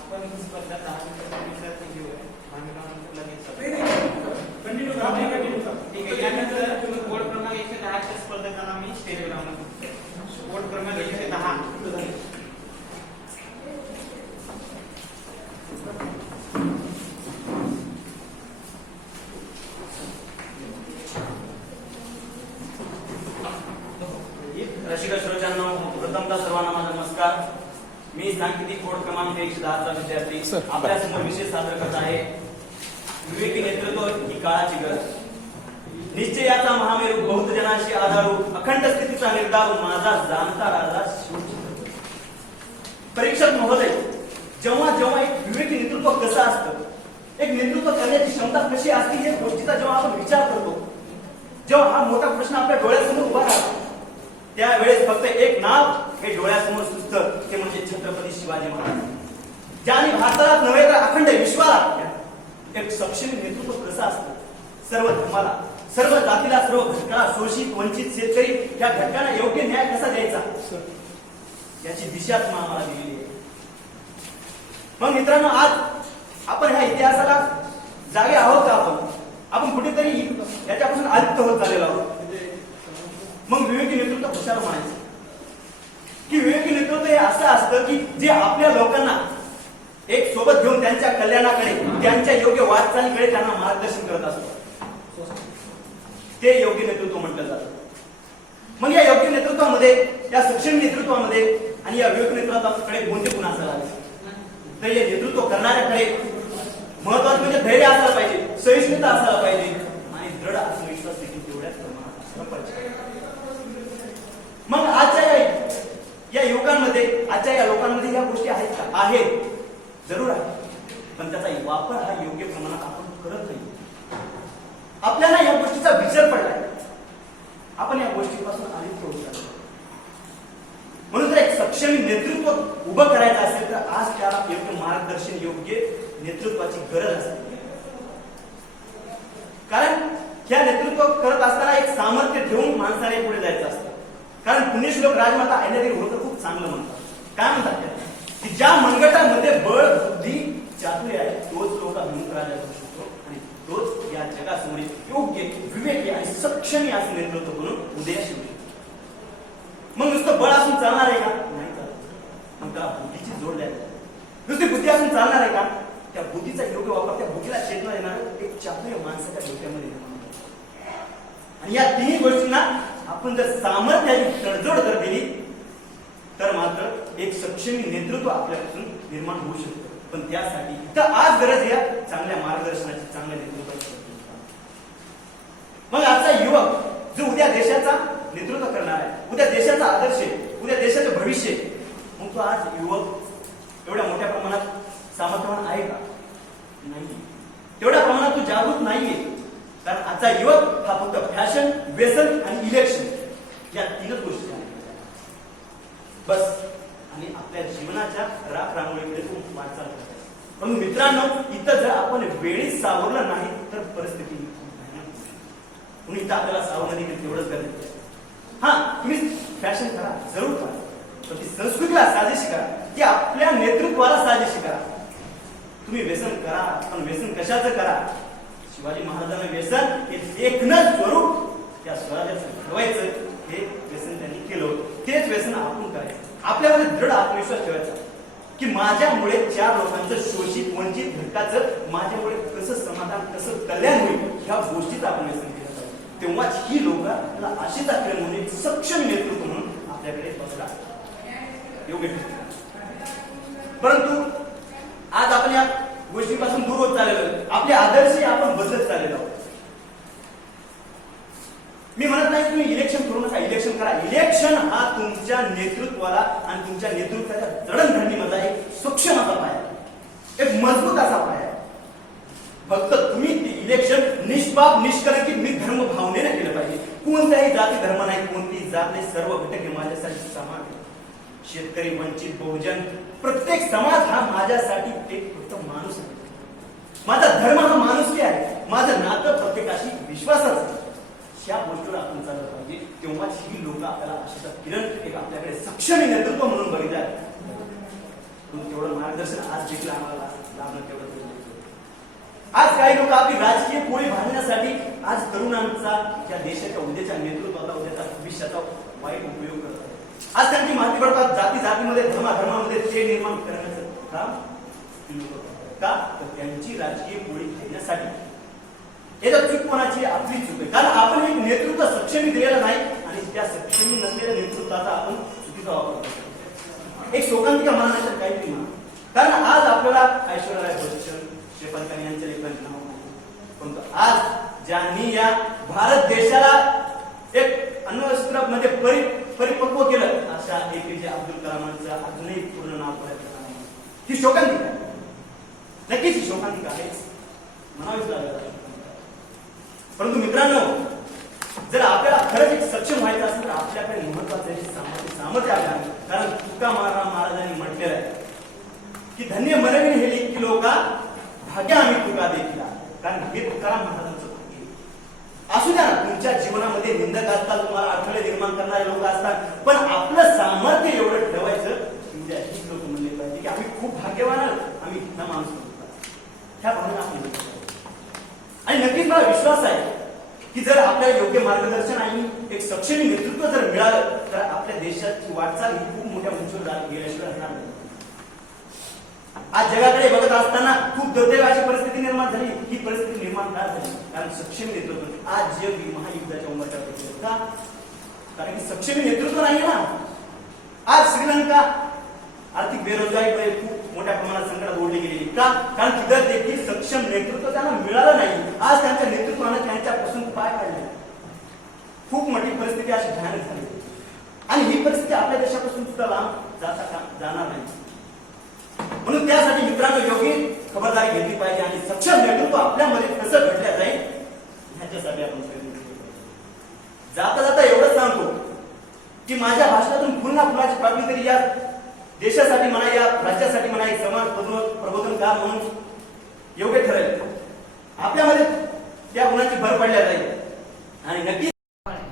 आपण ही स्पर्धा 10 मिनिटात घेऊया. मान्यवरांना लगेच कंटिन्यू करा, कंटिन्यू करा. ठीक आहे. यानंतर कोड क्रमांक 110 च्या स्पर्धकांना मी स्टेजवर आमंत्रित करतो. कोड क्रमांक 110. रसिक श्रोत्यांनो, प्रथमतः सर्वांना माझा नमस्कार. मी सांकेतिक कोड क्रमांक 110 चा विद्यार्थी आपल्या समोर विषय सादर करत आहे. विवेकी नेतृत्व ही काळाची गरज. निश्चयाचा महामेरू बहुतजनाशी आधारू अखंड स्थितीचा निर्धार माझा जाणता राजा शिवचित्र. परीक्षक महोदय, जेव्हा जेव्हा एक विवेकी नेतृत्व कसं असतं, एक नेतृत्व करण्याची क्षमता कशी असते या गोष्टीचा जेव्हा आपण विचार करतो, जेव्हा हा मोठा प्रश्न आपल्या डोळ्यासमोर उभा राहतो, त्यावेळेस फक्त एक नाव हे डोळ्यासमोर सुचतं, ते म्हणजे छत्रपती शिवाजी महाराज. ज्यांनी भारताला नव्हे तर अखंड विश्वाला एक सक्षम नेतृत्व कसं असतं, सर्व धर्माला, सर्व जातीला, सर्व घटकाला, शोषित वंचित शेतकरी या घटकांना योग्य न्याय कसा द्यायचा याची दिशाच आम्हाला दिलेली आहे. मग मित्रांनो, आज आपण ह्या इतिहासाला जागे आहोत का? आपण कुठेतरी याच्यापासून अलिप्त होत चाललेलो आहोत. मग विवेकी नेतृत्व कशाला म्हणायचं? की विवेकी नेतृत्व हे असं असतं की जे आपल्या लोकांना एक सोबत घेऊन त्यांच्या कल्याणाकडे, त्यांच्या योग्य वाटचालीकडे त्यांना मार्गदर्शन करत असतो, ते योग्य नेतृत्व म्हटलं जातं. मग या योग्य नेतृत्वामध्ये, या सक्षम नेतृत्वामध्ये आणि या विवेकी नेतृत्वाकडे कोणते गुण असायला हवे? तर हे नेतृत्व करणाऱ्याकडे महत्वाचं म्हणजे धैर्य असायला पाहिजे, सहिष्णुता असायला पाहिजे आणि दृढ आत्मविश्वास देखील तेवढ्याच प्रमाणात असला पाहिजे. मग आजच्या या युवकांमध्ये, आजच्या या लोकांमध्ये या गोष्टी आहेत का? आहेत, जरूर आहे. पण त्याचा वापर हा योग्य प्रमाणात आपण करत नाही. आपल्याला या गोष्टीचा विसर पडलाय. आपण या गोष्टीपासून अलिप्त होत चाललो. म्हणून जर एक सक्षम नेतृत्व उभं करायचं असेल तर आज त्याला योग्य मार्गदर्शन, योग्य नेतृत्वाची गरज असते. कारण ह्या नेतृत्व करत असताना एक सामर्थ्य ठेवून माणसाने पुढे जायचं असतं. कारण पुण्यश्लोक राजमाता अहिल्यादेवी होळकर खूप चांगलं म्हणतात. काय म्हणतात त्या? की ज्या मनगटामध्ये बळ, बुद्धी, चातुर्य आहे तोच लोक अभिमुख राजा होऊ शकतो आणि तोच या जगासमोर योग्य, विवेकी आणि सक्षम असं नेतृत्व करून उदयास येऊ शकतो. मग नुसतं बळ असून चालणार आहे का? नाही चालत. मग त्याला बुद्धीची जोड द्यायला. नुसती बुद्धी असून चालणार आहे का? त्या बुद्धीचा योग्य वापर, त्या बुद्धीला चेतना देणार एक चातुर्य माणसाच्या डोक्यामध्ये निर्माण होतं. आणि या तिन्ही गोष्टींना आपण जर सामर्थ्याची तडजोड जर दिली तर मात्र एक सक्षम नेतृत्व आपल्यापासून निर्माण होऊ शकतं. पण त्यासाठी तर आज गरज या चांगल्या मार्गदर्शनाची, चांगल्या नेतृत्वाची. मग आजचा युवक जो उद्या देशाचा नेतृत्व करणार आहे, उद्या देशाचा आदर्श आहे, उद्या देशाचं भविष्य, मग तो आज युवक एवढ्या मोठ्या प्रमाणात सामर्थ्यवान आहे का? नाही. तेवढ्या प्रमाणात तो जागृत नाहीये. कारण आजचा युवक हा फक्त फॅशन, व्यसन आणि इलेक्शन या तीनच गोष्टी आहेत बस. आणि आपल्या जीवनाच्या राख रांगोळीकडे तो वाटचाल करतो. पण मित्रांनो, इथं जर आपण वेळीच सावरलं नाही तर परिस्थिती म्हणून इथं आपल्याला सावरणं देखील तेवढंच गरजेचं आहे. हा, तुम्ही फॅशन करा, जरूर करा, पण ती संस्कृतीला साजेशी करा, ती आपल्या नेतृत्वाला साजेशी करा. तुम्ही व्यसन करा, पण व्यसन कशाचं करा? शिवाजी महाराजांना व्यसन हे देखणं स्वरूप या स्वराज्याचं ठेवायचं, हे व्यसन त्यांनी केलं. तेच व्यसन आपण करायचं. आपल्यामध्ये दृढ आत्मविश्वास ठेवायचा की माझ्यामुळे 4 लोकांचं, शोषित वंचित घटकाचं माझ्यामुळे कसं समाधान, कसं कल्याण होईल, ह्या गोष्टीचं आपण व्यसन केलं पाहिजे. तेव्हाच ही लोक त्याला आशेचा किरण म्हणून, सक्षम नेतृत्व म्हणून आपल्याकडे बसला योग्य ठरतं. परंतु आज आपण या गोष्टीपासून दूर होत चाललेलो आहोत. आपले आदर्श आपण बदलत चाललेलो आहोत. मी म्हणत नाही तुम्ही इलेक्शन करू नका, इलेक्शन करा. इलेक्शन हा तुमच्या नेतृत्वाला आणि तुमच्या नेतृत्वाच्या जडणघडणीमधला एक सक्षम असा पाया आहे, एक मजबूत असा पाया आहे. फक्त तुम्ही ते इलेक्शन निष्पाप निष्कलंकित मी धर्म भावनेने केलं पाहिजे. कोणत्याही जाती धर्म नाही, कोणतीही जात नाही, सर्व घटक हे माझ्यासाठी समान आहे. शेतकरी, वंचित, बहुजन, प्रत्येक समाज हा माझ्यासाठी एक फक्त माणूस आहे. माझा धर्म हा माणुसकी आहे. माझं नातं प्रत्येकाशी विश्वासाचं आहे. ह्या गोष्टीवर आपण चाललं पाहिजे. तेव्हाच ही लोक आपल्याला अशा किरण एक आपल्याकडे सक्षम नेतृत्व म्हणून बघितलं. तेवढं मार्गदर्शन आज देखील आम्हाला लाभणं तेवढं. आज काही लोक आपली राजकीय पोळी भाजण्यासाठी आज तरुणांचा या देशाच्या उद्याच्या नेतृत्वाचा, उद्याच्या भविष्याचा वाईट उपयोग करतात. आज त्यांची माहिती पडतात, जाती जातीमध्ये, धर्माधर्मामध्ये ते निर्माण करण्याचं काम का, तर त्यांची राजकीय पोळी भाजण्यासाठी. याचा चूक कोणाची? आपली चूक आहे. कारण आपण एक नेतृत्व सक्षमी दिलेलं नाही आणि त्या सक्षमी नसलेल्या नेतृत्वाचा आपण चुकीचा वापर करतो. एक शोकांतिका म्हणा नाही तर काहीतरी म्हणा. कारण आज आपल्याला ऐश्वर्या राय बच्चन, शेफाली यांच्या लेखनाचे नाव नाही, परंतु आज ज्यांनी या भारत देशाला एक अण्वस्त्र म्हणजे परिपक्व केलं अशा APJ अब्दुल कलामांचं अजूनही पूर्ण नाव प्रयत्न नाही. ही शोकांतिका आहे. नक्कीच ही शोकांतिका आहेच, म्हणावीच लागेल. परंतु मित्रांनो, जर आपल्याला खरंच एक सक्षम व्हायचं असेल तर आपल्याकडे महत्वाचं सामर्थ्य आहे. कारण तुका महाराजांनी म्हटलेलं आहे की धन्य मनविन हे लिखी लोका भाग्य आम्ही तुका देखील. कारण हे तुकाराम महाराजांचं भाग्य असू द्या ना. तुमच्या जीवनामध्ये निंदक असतात, तुम्हाला अडथळे निर्माण करणारे लोक असतात, पण आपलं सामर्थ्य एवढं ठेवायचं की ही लोक म्हणले पाहिजे की आम्ही खूप भाग्यवान आहोत, आम्ही इथला माणूस होतो. ह्या भावना आपण आणि नक्कीच मला विश्वास आहे की जर आपल्याला योग्य मार्गदर्शन आणि एक सक्षम नेतृत्व जर मिळालं तर आपल्या देशाची वाटचाल ही खूप मोठ्या उंचीवर गेल्याशिवाय राहणार नाही. आज जगाकडे बघत असताना खूप दुर्दैवाची परिस्थिती निर्माण झाली. ही परिस्थिती निर्माण का झाली? कारण सक्षम नेतृत्व. आज जग महायुद्धाच्या उंबरठ्यावर का? कारण की सक्षम नेतृत्व नाही ना. आज श्रीलंका आर्थिक बेरोजगारीमुळे खूप मोठ्या प्रमाणात संकटात ओढली गेली. का? कारण तिथं देखील सक्षम नेतृत्व त्यांना मिळालं नाही. आज त्यांच्या नेतृत्वाने त्यांच्यापासून पाय काढले. खूप मोठी परिस्थिती अशी भयानक झाली आणि ही परिस्थिती आपल्या देशापासून सुद्धा लांब जाणार नाही. म्हणून त्यासाठी मित्रांनो योग्य खबरदारी घेतली पाहिजे आणि सक्षम नेतृत्व आपल्यामध्ये कसं घडलं जाईल ह्याच्यासाठी आपण प्रयत्न केले पाहिजे. जाता जाता एवढंच सांगतो की माझ्या भाषणातून पुन्हा फुलाची पाकळी तरी या देशासाठी म्हणा, या राज्यासाठी म्हणा, एक समाज प्रबोधनकार म्हणून योग्य ठरेल. आपल्यामध्ये त्या गुणांची भर पडल्या जाईल आणि नक्की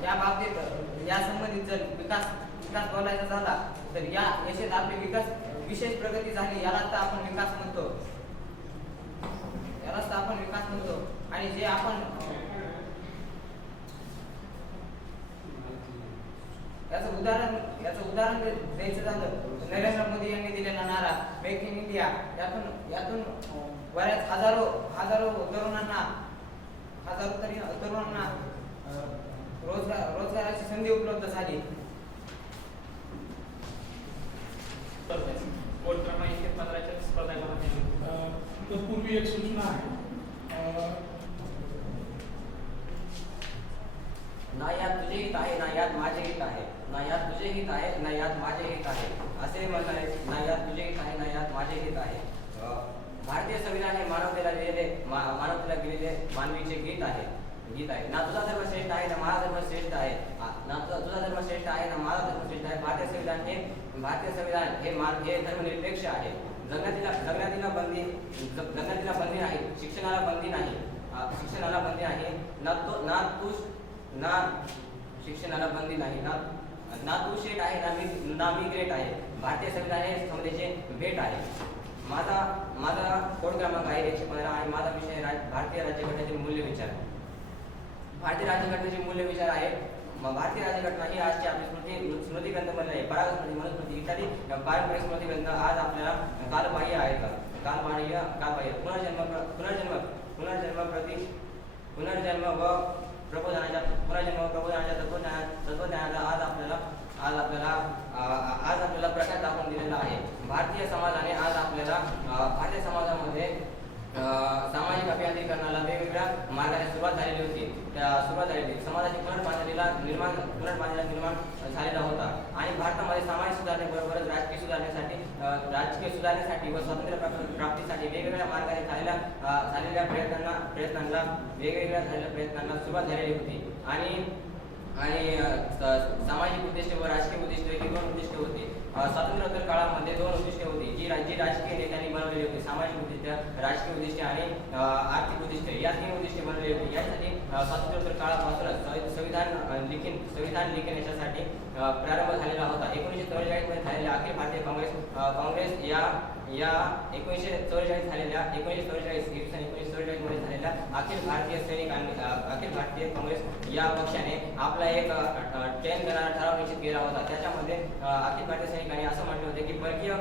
या बाबतीत या संबंधित जर विकास बोलायचा झाला तर या देशात आपली विशेष प्रगती झाली. यालाच तर आपण विकास म्हणतो. आणि जे आपण याचं उदाहरण द्यायचं झालं नरेंद्र मोदी यांनी दिलेला नारा मेक इन इंडिया, यातून बऱ्याच हजारो तरुणांना रोजगाराची संधी उपलब्ध झाली. कोड क्रमांक 15च्या स्पर्धा तत्पूर्वी एक सूचना आहे. ना यात तुझे हित आहे, ना यात माझे हित आहे. ना यात तुझे हित आहे, ना यात माझे हित आहे. असे म्हणणं आहे, ना यात तुझे हित आहे, ना यात माझे हित आहे. भारतीय संविधान हे मानवतेला गेलेले मानवीचे गीत आहे. ना तुझा धर्म श्रेष्ठ आहे, ना माझा धर्म श्रेष्ठ आहे. ना तुझा धर्म श्रेष्ठ आहे, ना माझा धर्म श्रेष्ठ आहे. भारतीय संविधान हे धर्मनिरपेक्ष आहे. जगण्यातील बंदी नाही, शिक्षणाला बंदी नाही. ना शिक्षणाला बंदी नाही. ना तू शेठ आहे, ना मी ग्रेट आहे. भारतीय संविधान हे समतेचे भेट आहे. माझा कोड क्रमांक आहे 115 आणि माझा विषय भारतीय राज्यघटनेचे मूल्य विचार. भारतीय राज्यघटनेचे मूल्य विचार आहे. भारतीय राज्यघटना ही आजची आपली स्मृती ग्रंथ बनले आहे. पराग स्मृती, मनुस्मृती इत्यादी पारंपरिक स्मृती ग्रंथ आज आपल्याला कालबाह्य आहेत. कालबाह्य पुनर्जन्म व प्रबोधनाच्या तत्वज्ञानाचा आज आपल्याला प्रकाश दाखवून दिलेला आहे. भारतीय समाजाने आज आपल्याला भारतीय समाजामध्ये सामाजिक अभियांत्रिकीकरणाला वेगवेगळ्या वेगवेगळ्या मार्गाने सुरुवात झालेली होती. समाजाची पुनर्बांधणीला निर्माण झालेला होता आणि भारतामध्ये सामाजिक सुधारणेबरोबरच राजकीय सुधारणेसाठी व स्वातंत्र्य प्राप्तीसाठी वेगवेगळ्या मार्गाने झालेल्या प्रयत्नांना सुरुवात झालेली होती आणि सामाजिक उद्दिष्ट व राजकीय उद्दिष्ट ही दोन उद्दिष्ट होती. स्वातंत्र्योत्तर काळामध्ये दोन उद्दिष्टे होती जी राजकीय नेत्यांनी बनवलेली होती. सामाजिक उद्दिष्ट, राजकीय उद्दिष्टे आणि आर्थिक उद्दिष्टे या तीन उद्दिष्टे बनवलेली होती. यासाठी स्वातंत्र्योत्तर काळापासूनच संविधान लिखन याच्यासाठी प्रारंभ झालेला होता. 1944 मध्ये झालेल्या अखिल भारतीय काँग्रेस या 1944 मध्ये झालेल्या अखिल भारतीय काँग्रेस या पक्षाने आपला एक चयन करणारा ठराव निश्चित केला होता. त्याच्यामध्ये अखिल भारतीय सैनिकांनी असं म्हटले होते की परकीय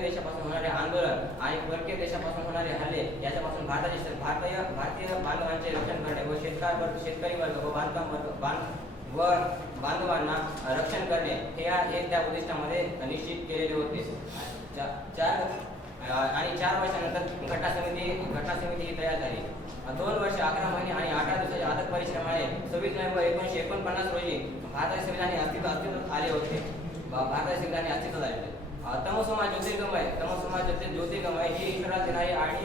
देशापासून होणारे आंदोलन आणि परकीय देशापासून होणारे हल्ले याच्यापासून भारतीय बांधवांचे रक्षण करणे व शेतकरी वर्ग व बांधवांना रक्षण करणे हे त्या उद्दिष्टामध्ये निश्चित केलेले होते. 4 वर्षानंतर घटना समिती ही तयार झाली. 2 वर्ष 11 महिने आणि 18 दिवसाच्या अथक परिश्रमाने 26 नोव्हेंबर 1949 रोजी भारताचे संविधान अस्तित्वात आले होते. तमोसमा ज्योतिर्गमय ही ईश्वराला देणारी आणि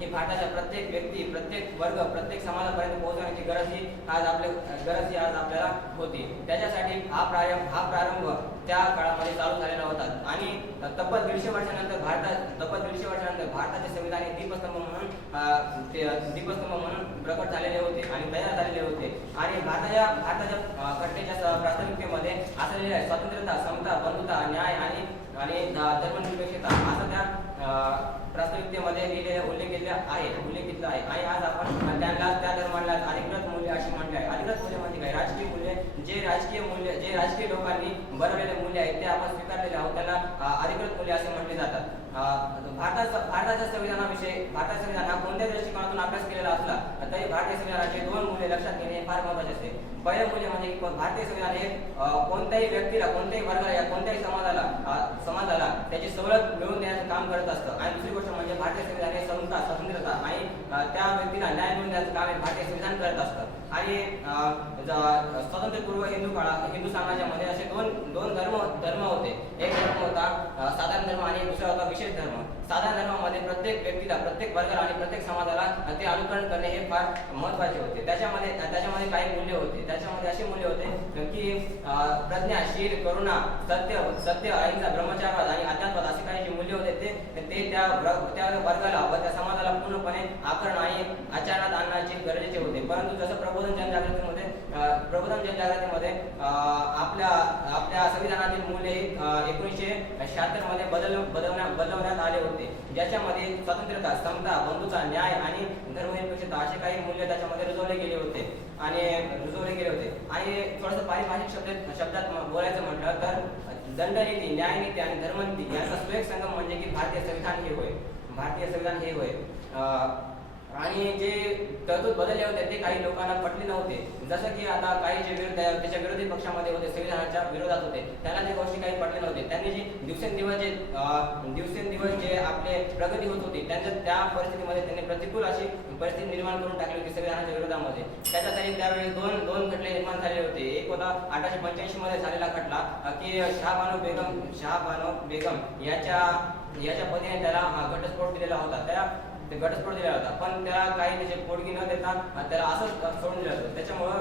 ही भारताच्या प्रत्येक व्यक्ती, प्रत्येक वर्ग, प्रत्येक समाजापर्यंत पोहोचवण्याची गरज ही आज आपल्याला होती. त्याच्यासाठी हा प्रारंभ त्या काळामध्ये चालू झालेला होता आणि तब्बल 150 वर्षानंतर भारताचे संविधान हे दीपस्तंभ म्हणून प्रकट झालेले होते आणि तयार झालेले होते आणि भारताच्या घटनेच्या प्रास्ताविकेमध्ये असलेल्या स्वातंत्र्यता, समता, बंधुता, न्याय आणि धर्मनिरपेक्षता असं त्या प्रास्ताविकतेमध्ये उल्लेख केलेला आहे आणि आज आपण त्या धर्माला अधिकृत मूल्य अशी म्हटले आहे. अधिकृत मूल्य म्हणजे काय? राजकीय मूल्य, जे राजकीय लोकांनी बनवलेले मूल्य आहेत ते आपण स्वीकारलेले आहोत, त्याला अधिकृत मूल्य असे म्हटले जातात. भारताच्या संविधान हा कोणत्याही दृष्टिकोनातून अभ्यास केलेला असला तरी भारतीय संविधानाचे 2 मूल्य लक्षात घेणे हे फार महत्त्वाचे असते. पहिले मूल्य म्हणजे भारतीय संविधान हे कोणत्याही व्यक्तीला, कोणत्याही वर्गाला या कोणत्याही समाजाला त्याची सवलत मिळवून देण्याचं काम करत असतं आणि दुसरी गोष्ट म्हणजे भारतीय संविधान हे समता, स्वतंत्रता आणि त्या व्यक्तीला न्याय मिळवून देण्याचं काम हे भारतीय संविधान करत असतं. आणि स्वातंत्र्यपूर्व हिंदू समाजामध्ये असे दोन धर्म होते. एक धर्म होता साधारण धर्म आणि दुसरा होता विशेष धर्म. साधारण धर्मामध्ये प्रत्येक व्यक्तीला, प्रत्येक वर्गाला आणि प्रत्येक समाजाला ते अनुकरण करणे हे फार महत्त्वाचे होते. त्याच्यामध्ये काही मूल्य होते. त्याच्यामध्ये असे मूल्य होते की प्रज्ञा, शील, करुणा, सत्य, अहिंसा, ब्रह्मचारवाद आणि अध्यात्मवाद असे काही जे मूल्य होते ते त्या वर्गाला व त्या समाजाला पूर्णपणे आचरण आणि आचरणात आणण्याचे गरजेचे होते. परंतु जसं प्रबोधन जनजागृतीमध्ये आपल्या संविधानातील मूल्य 1976 मध्ये बदलवण्यात आले होते, ज्याच्यामध्ये स्वातंत्र्यता, समता, बंधुता, न्याय आणि धर्मनिरपेक्षता असे काही मूल्य त्याच्यामध्ये रुजवले गेले होते. आणि थोडंसं पारिभाषिक शब्दात बोलायचं म्हटलं तर दंडनीती, न्यायनीती आणि धर्मनीती यांचा सुरेख संगम म्हणजे की भारतीय संविधान हे होय. आणि जे तरतूद बदलले होते ते काही लोकांना पटले नव्हते. जसं की आता काही जे त्याच्या विरोधी पक्षामध्ये होते, संविधानाच्या विरोधात होते, त्यांना ते गोष्टी काही पटले नव्हते. त्यांनी जी दिवसेंदिवस जे आपले प्रगती होत होती त्या परिस्थितीमध्ये त्यांनी प्रतिकूल अशी परिस्थिती निर्माण करून टाकली होती संविधानाच्या विरोधामध्ये. त्याच्यासाठी त्यावेळी दोन खटले निर्माण झाले होते. एक होता 1885 मध्ये झालेला खटला की शहाबानो बेगम याच्या पतीने त्याला घटस्फोट दिलेला होता. पण त्याला काही त्याची पोटगी न देता त्याला असंच सोडून दिलं होतं. त्याच्यामुळं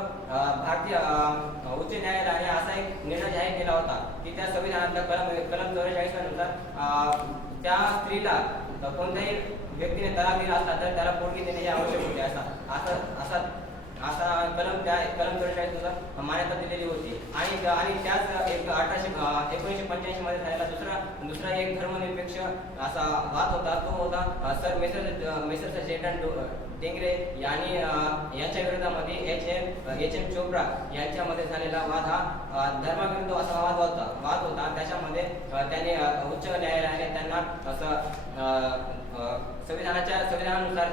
भारतीय उच्च न्यायालयाने असा एक निर्णय जाहीर केला होता की त्या संविधानातल्या कलम 44 नुसार त्या स्त्रीला कोणत्याही व्यक्तीने तलाक दिला असला तर त्याला पोटगी देण्याची आवश्यक होती. असा कलम 44 नुसार मान्यता दिलेली होती. आणि त्याच 1985 मध्ये झालेला दुसरा एक धर्मनिरपेक्ष असा वाद होता. तो होता सर मेसर चेतन टेंगरे यांच्या विरोधामध्ये HM चोप्रा यांच्यामध्ये झालेला वाद हा धर्माविरुद्ध असा वाद होता. त्याच्यामध्ये त्यांनी उच्च न्यायालयाने त्यांना असं संविधानानुसार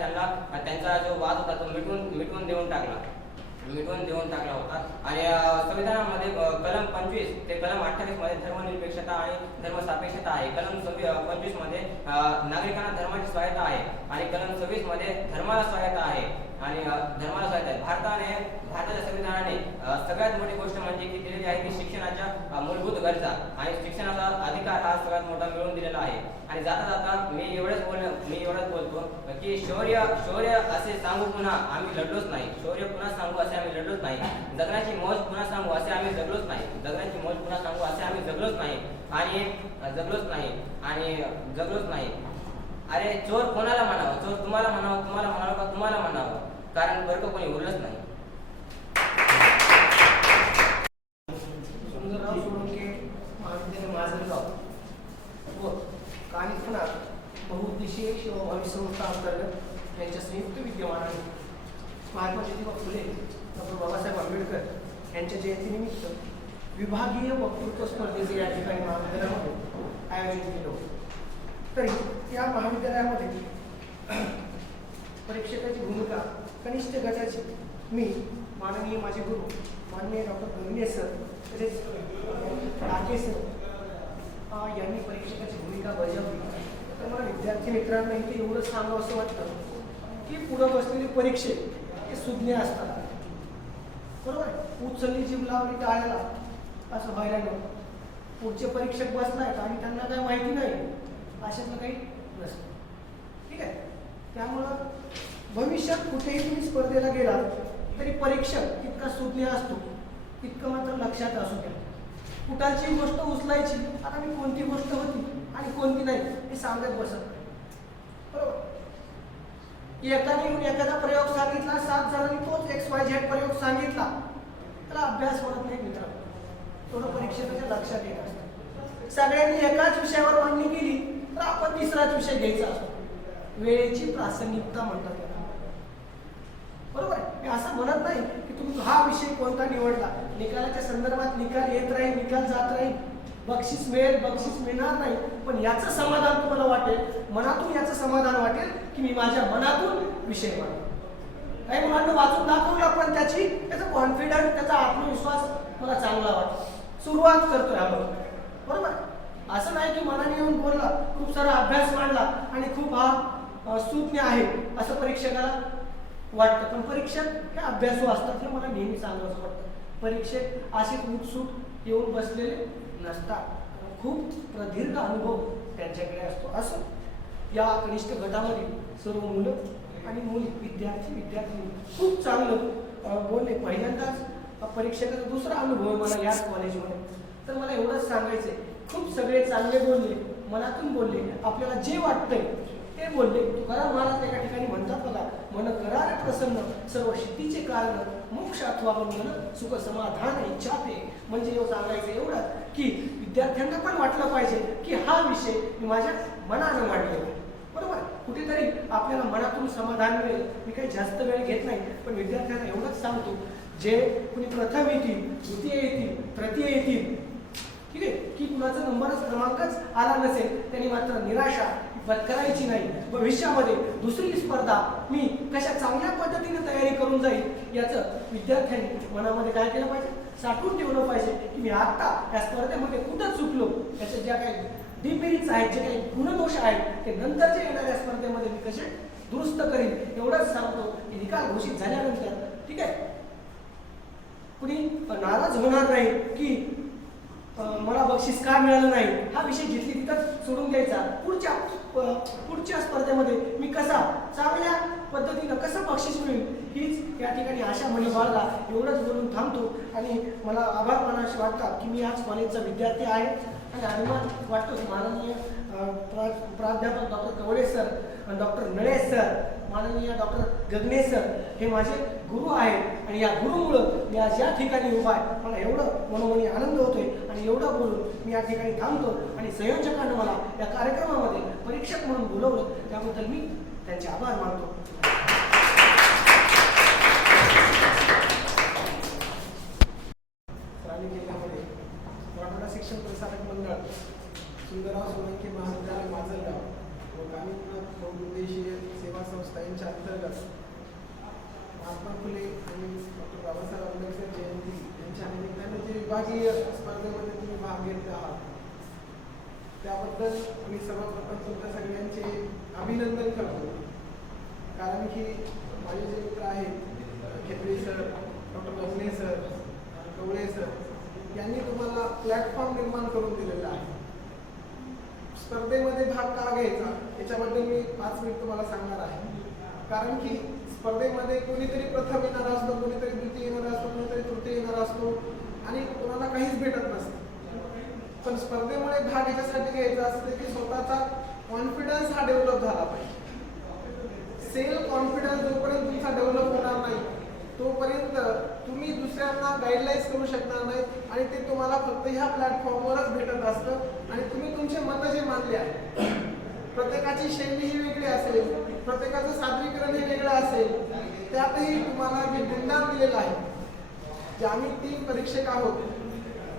त्यांचा जो वाद होता तो मिटवून देऊन टाकला. मिटवून देऊन टाकला होता. आणि संविधानामध्ये कलम 25 ते कलम 28 मध्ये धर्मनिरपेक्षता आणि धर्मसापेक्षता आहे. कलम 25 मध्ये नागरिकांना धर्माची स्वायत्ता आहे आणि कलम 26 मध्ये धर्माला स्वायत्ता आहे आणि धर्माला स्वायत्ता आहे. भारताच्या संविधानाने सगळ्यात मोठी गोष्ट म्हणजे की दिलेली आहे की शिक्षणाच्या मूलभूत गरजा आणि शिक्षणाचा अधिकार हा सगळ्यात मोठा मिळवून दिलेला आहे. आणि जाता जाता मी एवढंच बोलतो की शौर्य असे सांगू पुन्हा आम्ही लढलोच नाही. शौर्य पुन्हा सांगू असे आम्ही लढलोच नाही. जगण्याची मौज पुन्हा सांगू असे आम्ही जगलोच नाही. जगण्याची मौज पुन्हा सांगू असे आम्ही जगलोच नाही आणि जगलोच नाही. अरे चोर कोणाला म्हणावं? चोर तुम्हाला म्हणावं का तुम्हाला म्हणावं? कारण बरं कोणी उरलंच नाही. सुंदरराव सोळंके महाविद्यालय माजलगाव व कानिफनाथ बहुउद्देशीय सेवाभावी संस्था अंतर्गत यांच्या संयुक्त विद्यमानाने महात्मा ज्योतिबा फुले डॉक्टर बाबासाहेब आंबेडकर यांच्या जयंतीनिमित्त विभागीय वक्तृत्व स्पर्धेचे या ठिकाणी महाविद्यालयामध्ये आयोजन केलं होतं. तरी या महाविद्यालयामध्ये परीक्षकाची भूमिका कनिष्ठ गटाची मी माननीय माझे गुरु माननीय डॉक्टर गंगणे सर तसेच डाके सर यांनी परीक्षकाची भूमिका बजावली. तर मला विद्यार्थी मित्रांना इथे एवढंच सांगावं असं वाटतं की पुढं बसलेले परीक्षक हे सुज्ञ असतात. बरोबर आहे. उचलली जीभ लावली टाळ्याला असं व्हायला नको. पुढचे परीक्षक बसलायत आणि त्यांना काय माहिती नाही अशातलं काही नसतं. ठीक आहे. त्यामुळं भविष्यात कुठेही तुम्ही स्पर्धेला गेला तरी परीक्षक तितका सुज्ञ असतो तितकं मात्र लक्षात असू द्या. कुठाची गोष्ट उचलायची आता मी कोणती गोष्ट होती आणि कोणती नाही हे सांगत बसत नाही. बरोबर. एकाने येऊन एखादा प्रयोग सांगितला 7 जणांनी तोच XYZ प्रयोग सांगितला त्याला अभ्यास म्हणत नाही मित्रांनो. थोडं परीक्षेच्या लक्षात येत असतं. सगळ्यांनी एकाच विषयावर मांडणी केली तर आपण तिसराच विषय घ्यायचा असतो. वेळेची प्रासंगिकता म्हणतात त्याला. बरोबर आहे. मी असं म्हणत नाही की तुम्ही हा विषय कोणता निवडला निकालाच्या संदर्भात निकाल येत राहील निकाल जात राहील बक्षीस मिळेल बक्षीस मिळणार नाही पण याचं समाधान तुम्हाला वाटेल मनातून याचं समाधान वाटेल की मी माझ्या मनातून विषय मांडला. काही मुलांना वाचून दाखवला पण त्याचा कॉन्फिडन्स त्याचा आत्मविश्वास मला चांगला वाटतो. सुरुवात करतोय आपण. बरोबर. असं नाही की मनाने येऊन बोलला खूप सारा अभ्यास मांडला आणि खूप हा सुज्ञ आहे असं परीक्षकाला वाटतं. पण परीक्षक हे अभ्यासू असतात हे मला नेहमी सांगावं वाटतं. परीक्षक असेच उत्सुक येऊन बसलेले नसतात. खूप प्रदीर्घ अनुभव त्यांच्याकडे असतो. असं या कनिष्ठ गटामध्ये सर्व मुलं आणि मुली विद्यार्थी खूप चांगलं बोलले. पहिल्यांदाच परीक्षकाचा दुसरा अनुभव आहे मला याच कॉलेजमध्ये. तर मला एवढंच सांगायचं आहे खूप सगळे चांगले बोलले मनातून बोलले आपल्याला जे वाटतंय ते बोलले. तुकाराम महाराज एका ठिकाणी म्हणतात बघा मन करार प्रसन्न सर्व सिद्धीचे कारण मोक्ष अथवा बंधन सुख समाधान इच्छा ते. म्हणजे सांगायचं एवढं की विद्यार्थ्यांना पण वाटलं पाहिजे की हा विषय मी माझ्या मनानं मांडलेला. बरोबर. कुठेतरी आपल्याला मनातून समाधान मिळेल. मी काही जास्त वेळ घेत नाही पण विद्यार्थ्यांना एवढंच सांगतो जे कुणी प्रथम येतील द्वितीय येतील तृतीय येतील ठीक आहे की कुणाचा क्रमांकच आला नसेल त्यांनी मात्र निराशा पत्करायची नाही. भविष्यामध्ये दुसरी स्पर्धा मी कशा चांगल्या पद्धतीने तयारी करून जाईल याचं विद्यार्थ्यांनी मनामध्ये काय केलं पाहिजे साठवून ठेवलं पाहिजे की मी आत्ता या स्पर्धेमध्ये कुठं चुकलो याच्या ज्या काही डिमेरिट्स आहेत जे काही गुणदोष आहेत ते नंतरच्या येणाऱ्या स्पर्धेमध्ये मी कसे दुरुस्त करीन एवढंच सांगतो. की निकाल घोषित झाल्यानंतर ठीक आहे कुणी नाराज होणार नाही की मला बक्षीस का मिळालं नाही हा विषय जिथली तिथं सोडून द्यायचा. पुढच्या स्पर्धेमध्ये मी कसा चांगल्या पद्धतीनं कसं बक्षीस मिळेल हीच या ठिकाणी आशा मनी बाळगा. एवढंच बोलून थांबतो आणि मला आभार मानाशी वाटतात की मी आज कॉलेजचा विद्यार्थी आहे आणि अभिमान वाटतो की माननीय प्राध्यापक doctor Kawade sir doctor Nale sir माननीय डॉक्टर गगने सर हे माझे गुरु आहेत आणि या गुरुमुळं मी आज या ठिकाणी उभा आहे. मला एवढं मनोमनी आनंद होतोय आणि एवढं बोलून मी या ठिकाणी थांबतो आणि संयोजकांना मला या कार्यक्रमामध्ये परीक्षक म्हणून बोलवलं त्याबद्दल मी त्यांचे आभार मानतो. राणी जिल्ह्यामध्ये मराठवाडा शिक्षण प्रसारक मंडळ सुंदरराव सोळंके महाविद्यालय माजलगाव व कानिफनाथ बहुउद्देशीय सेवा संस्था यांच्या अंतर्गत महात्मा फुले आणि डॉक्टर बाबासाहेब आंबेडकर जयंती यांच्या निमित्ताने जे विभागीय स्पर्धेमध्ये तुम्ही भाग घेतले आहात त्याबद्दल मी सर्वप्रथम तुमच्या सगळ्यांचे अभिनंदन करतो. कारण की माझे जे मित्र आहेत खेत्री सर, डॉक्टर लग्ने सर, कवळे सर यांनी तुम्हाला प्लॅटफॉर्म निर्माण करून दिलेला आहे. स्पर्धेमध्ये भाग का घ्यायचा याच्याबद्दल मी 5 मिनिट तुम्हाला सांगणार आहे. कारण की स्पर्धेमध्ये कोणीतरी प्रथम येणार असतो, कोणीतरी द्वितीय येणार असतो, कोणीतरी तृतीय येणार असतो आणि कोणाला काहीच भेटत नसतं. पण स्पर्धेमुळे भाग याच्यासाठी घ्यायचा असते की स्वतःचा कॉन्फिडन्स हा डेव्हलप झाला पाहिजे. सेल्फ कॉन्फिडन्स जोपर्यंत तुमचा डेव्हलप होणार नाही तोपर्यंत तुम्ही दुसऱ्यांना गाईडलाईन्स करू शकणार नाही आणि ते तुम्हाला फक्त ह्या प्लॅटफॉर्मवरच भेटत असतं आणि तुम्ही तुमचे मतं जे मांडले आहे प्रत्येकाची शैली ही वेगळी असेल, प्रत्येकाचं सादरीकरण हे वेगळं असेल, त्यातही तुम्हाला जे गुणदान दिलेलं आहे, जे आम्ही 3 परीक्षक आहोत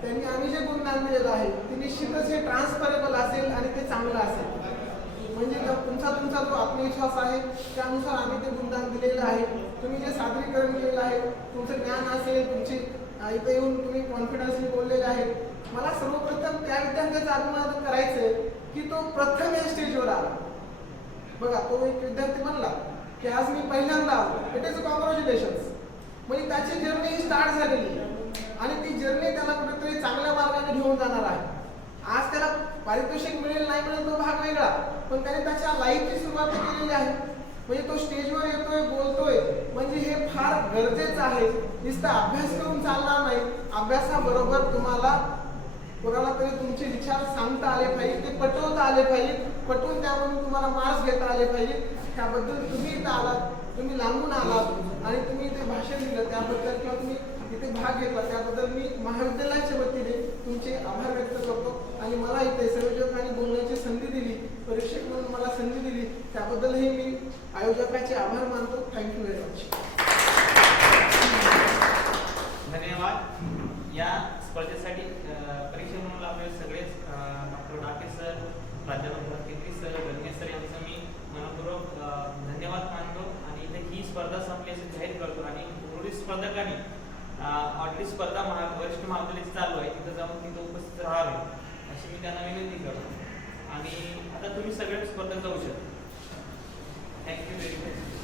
त्यांनी आम्ही जे गुणदान दिलेलं आहे ते निश्चितच हे ट्रान्सफरेबल असेल आणि ते चांगलं असेल. म्हणजे तुमचा जो आत्मविश्वास आहे त्यानुसार आम्ही ते गुणदान दिलेलं आहे. तुम्ही जे सादरीकरण केलेलं आहे, तुमचं ज्ञान असेल, तुमची इथे येऊन तुम्ही कॉन्फिडन्सली बोललेले आहेत. मला सर्वप्रथम त्या विद्यार्थ्याचं अभिनंदन करायचं की तो प्रथम या स्टेजवर आला. बघा, तो एक विद्यार्थी म्हणला की आज मी पहिल्यांदा आलो, इट इज कॉंग्रॅच्युलेशन्स. म्हणजे त्याची जर्नी ही स्टार्ट झालेली आणि ती जर्नी त्याला कुठेतरी चांगल्या मार्गाने घेऊन जाणार आहे. आज त्याला पारितोषिक मिळेल नाही मिळेल तो भाग वेगळा, पण त्याने त्याच्या लाईफची सुरुवात केलेली आहे. म्हणजे तो स्टेजवर येतोय, बोलतोय, म्हणजे हे फार गरजेचं आहे. नुसतं अभ्यास करून चालणार नाही. अभ्यासाबरोबर तुम्हाला कोणाला तरी तुमचे विचार सांगता आले पाहिजे, ते पटवता आले पाहिजे, पटवून त्यामधून तुम्हाला मार्क्स घेता आले पाहिजे. त्याबद्दल तुम्ही इथं आलात, तुम्ही लांबून आलात आणि तुम्ही इथे भाषण दिलं त्याबद्दल किंवा तुम्ही इथे भाग घेतला त्याबद्दल मी महाविद्यालयाच्या वतीने तुमचे आभार व्यक्त करतो. आणि मला इथे संयोजक आणि बोलण्याची संधी दिली, परीक्षक म्हणून मला संधी दिली, त्याबद्दलही मी आयोजकाचे आभार मानतो. Thank you very much. धन्यवाद. या स्पर्धेसाठी परीक्षा म्हणून आपले सगळेच डॉक्टर डाके सर, प्राध्यापक खेत्री सर, गणेश सर यांचं मी मनपूर्वक धन्यवाद मानतो. आणि इथे ही स्पर्धा संपली असे जाहीर करतो आणि उर्वरित स्पर्धकांनी ऑलरेडी स्पर्धा वरिष्ठ महाविद्यालयाची चालू आहे, तिथं जाऊन तिथं उपस्थित राहावे अशी मी त्यांना विनंती करतो. आणि आता तुम्ही सगळे स्पर्धेत जाऊ शकता. Thank you very much.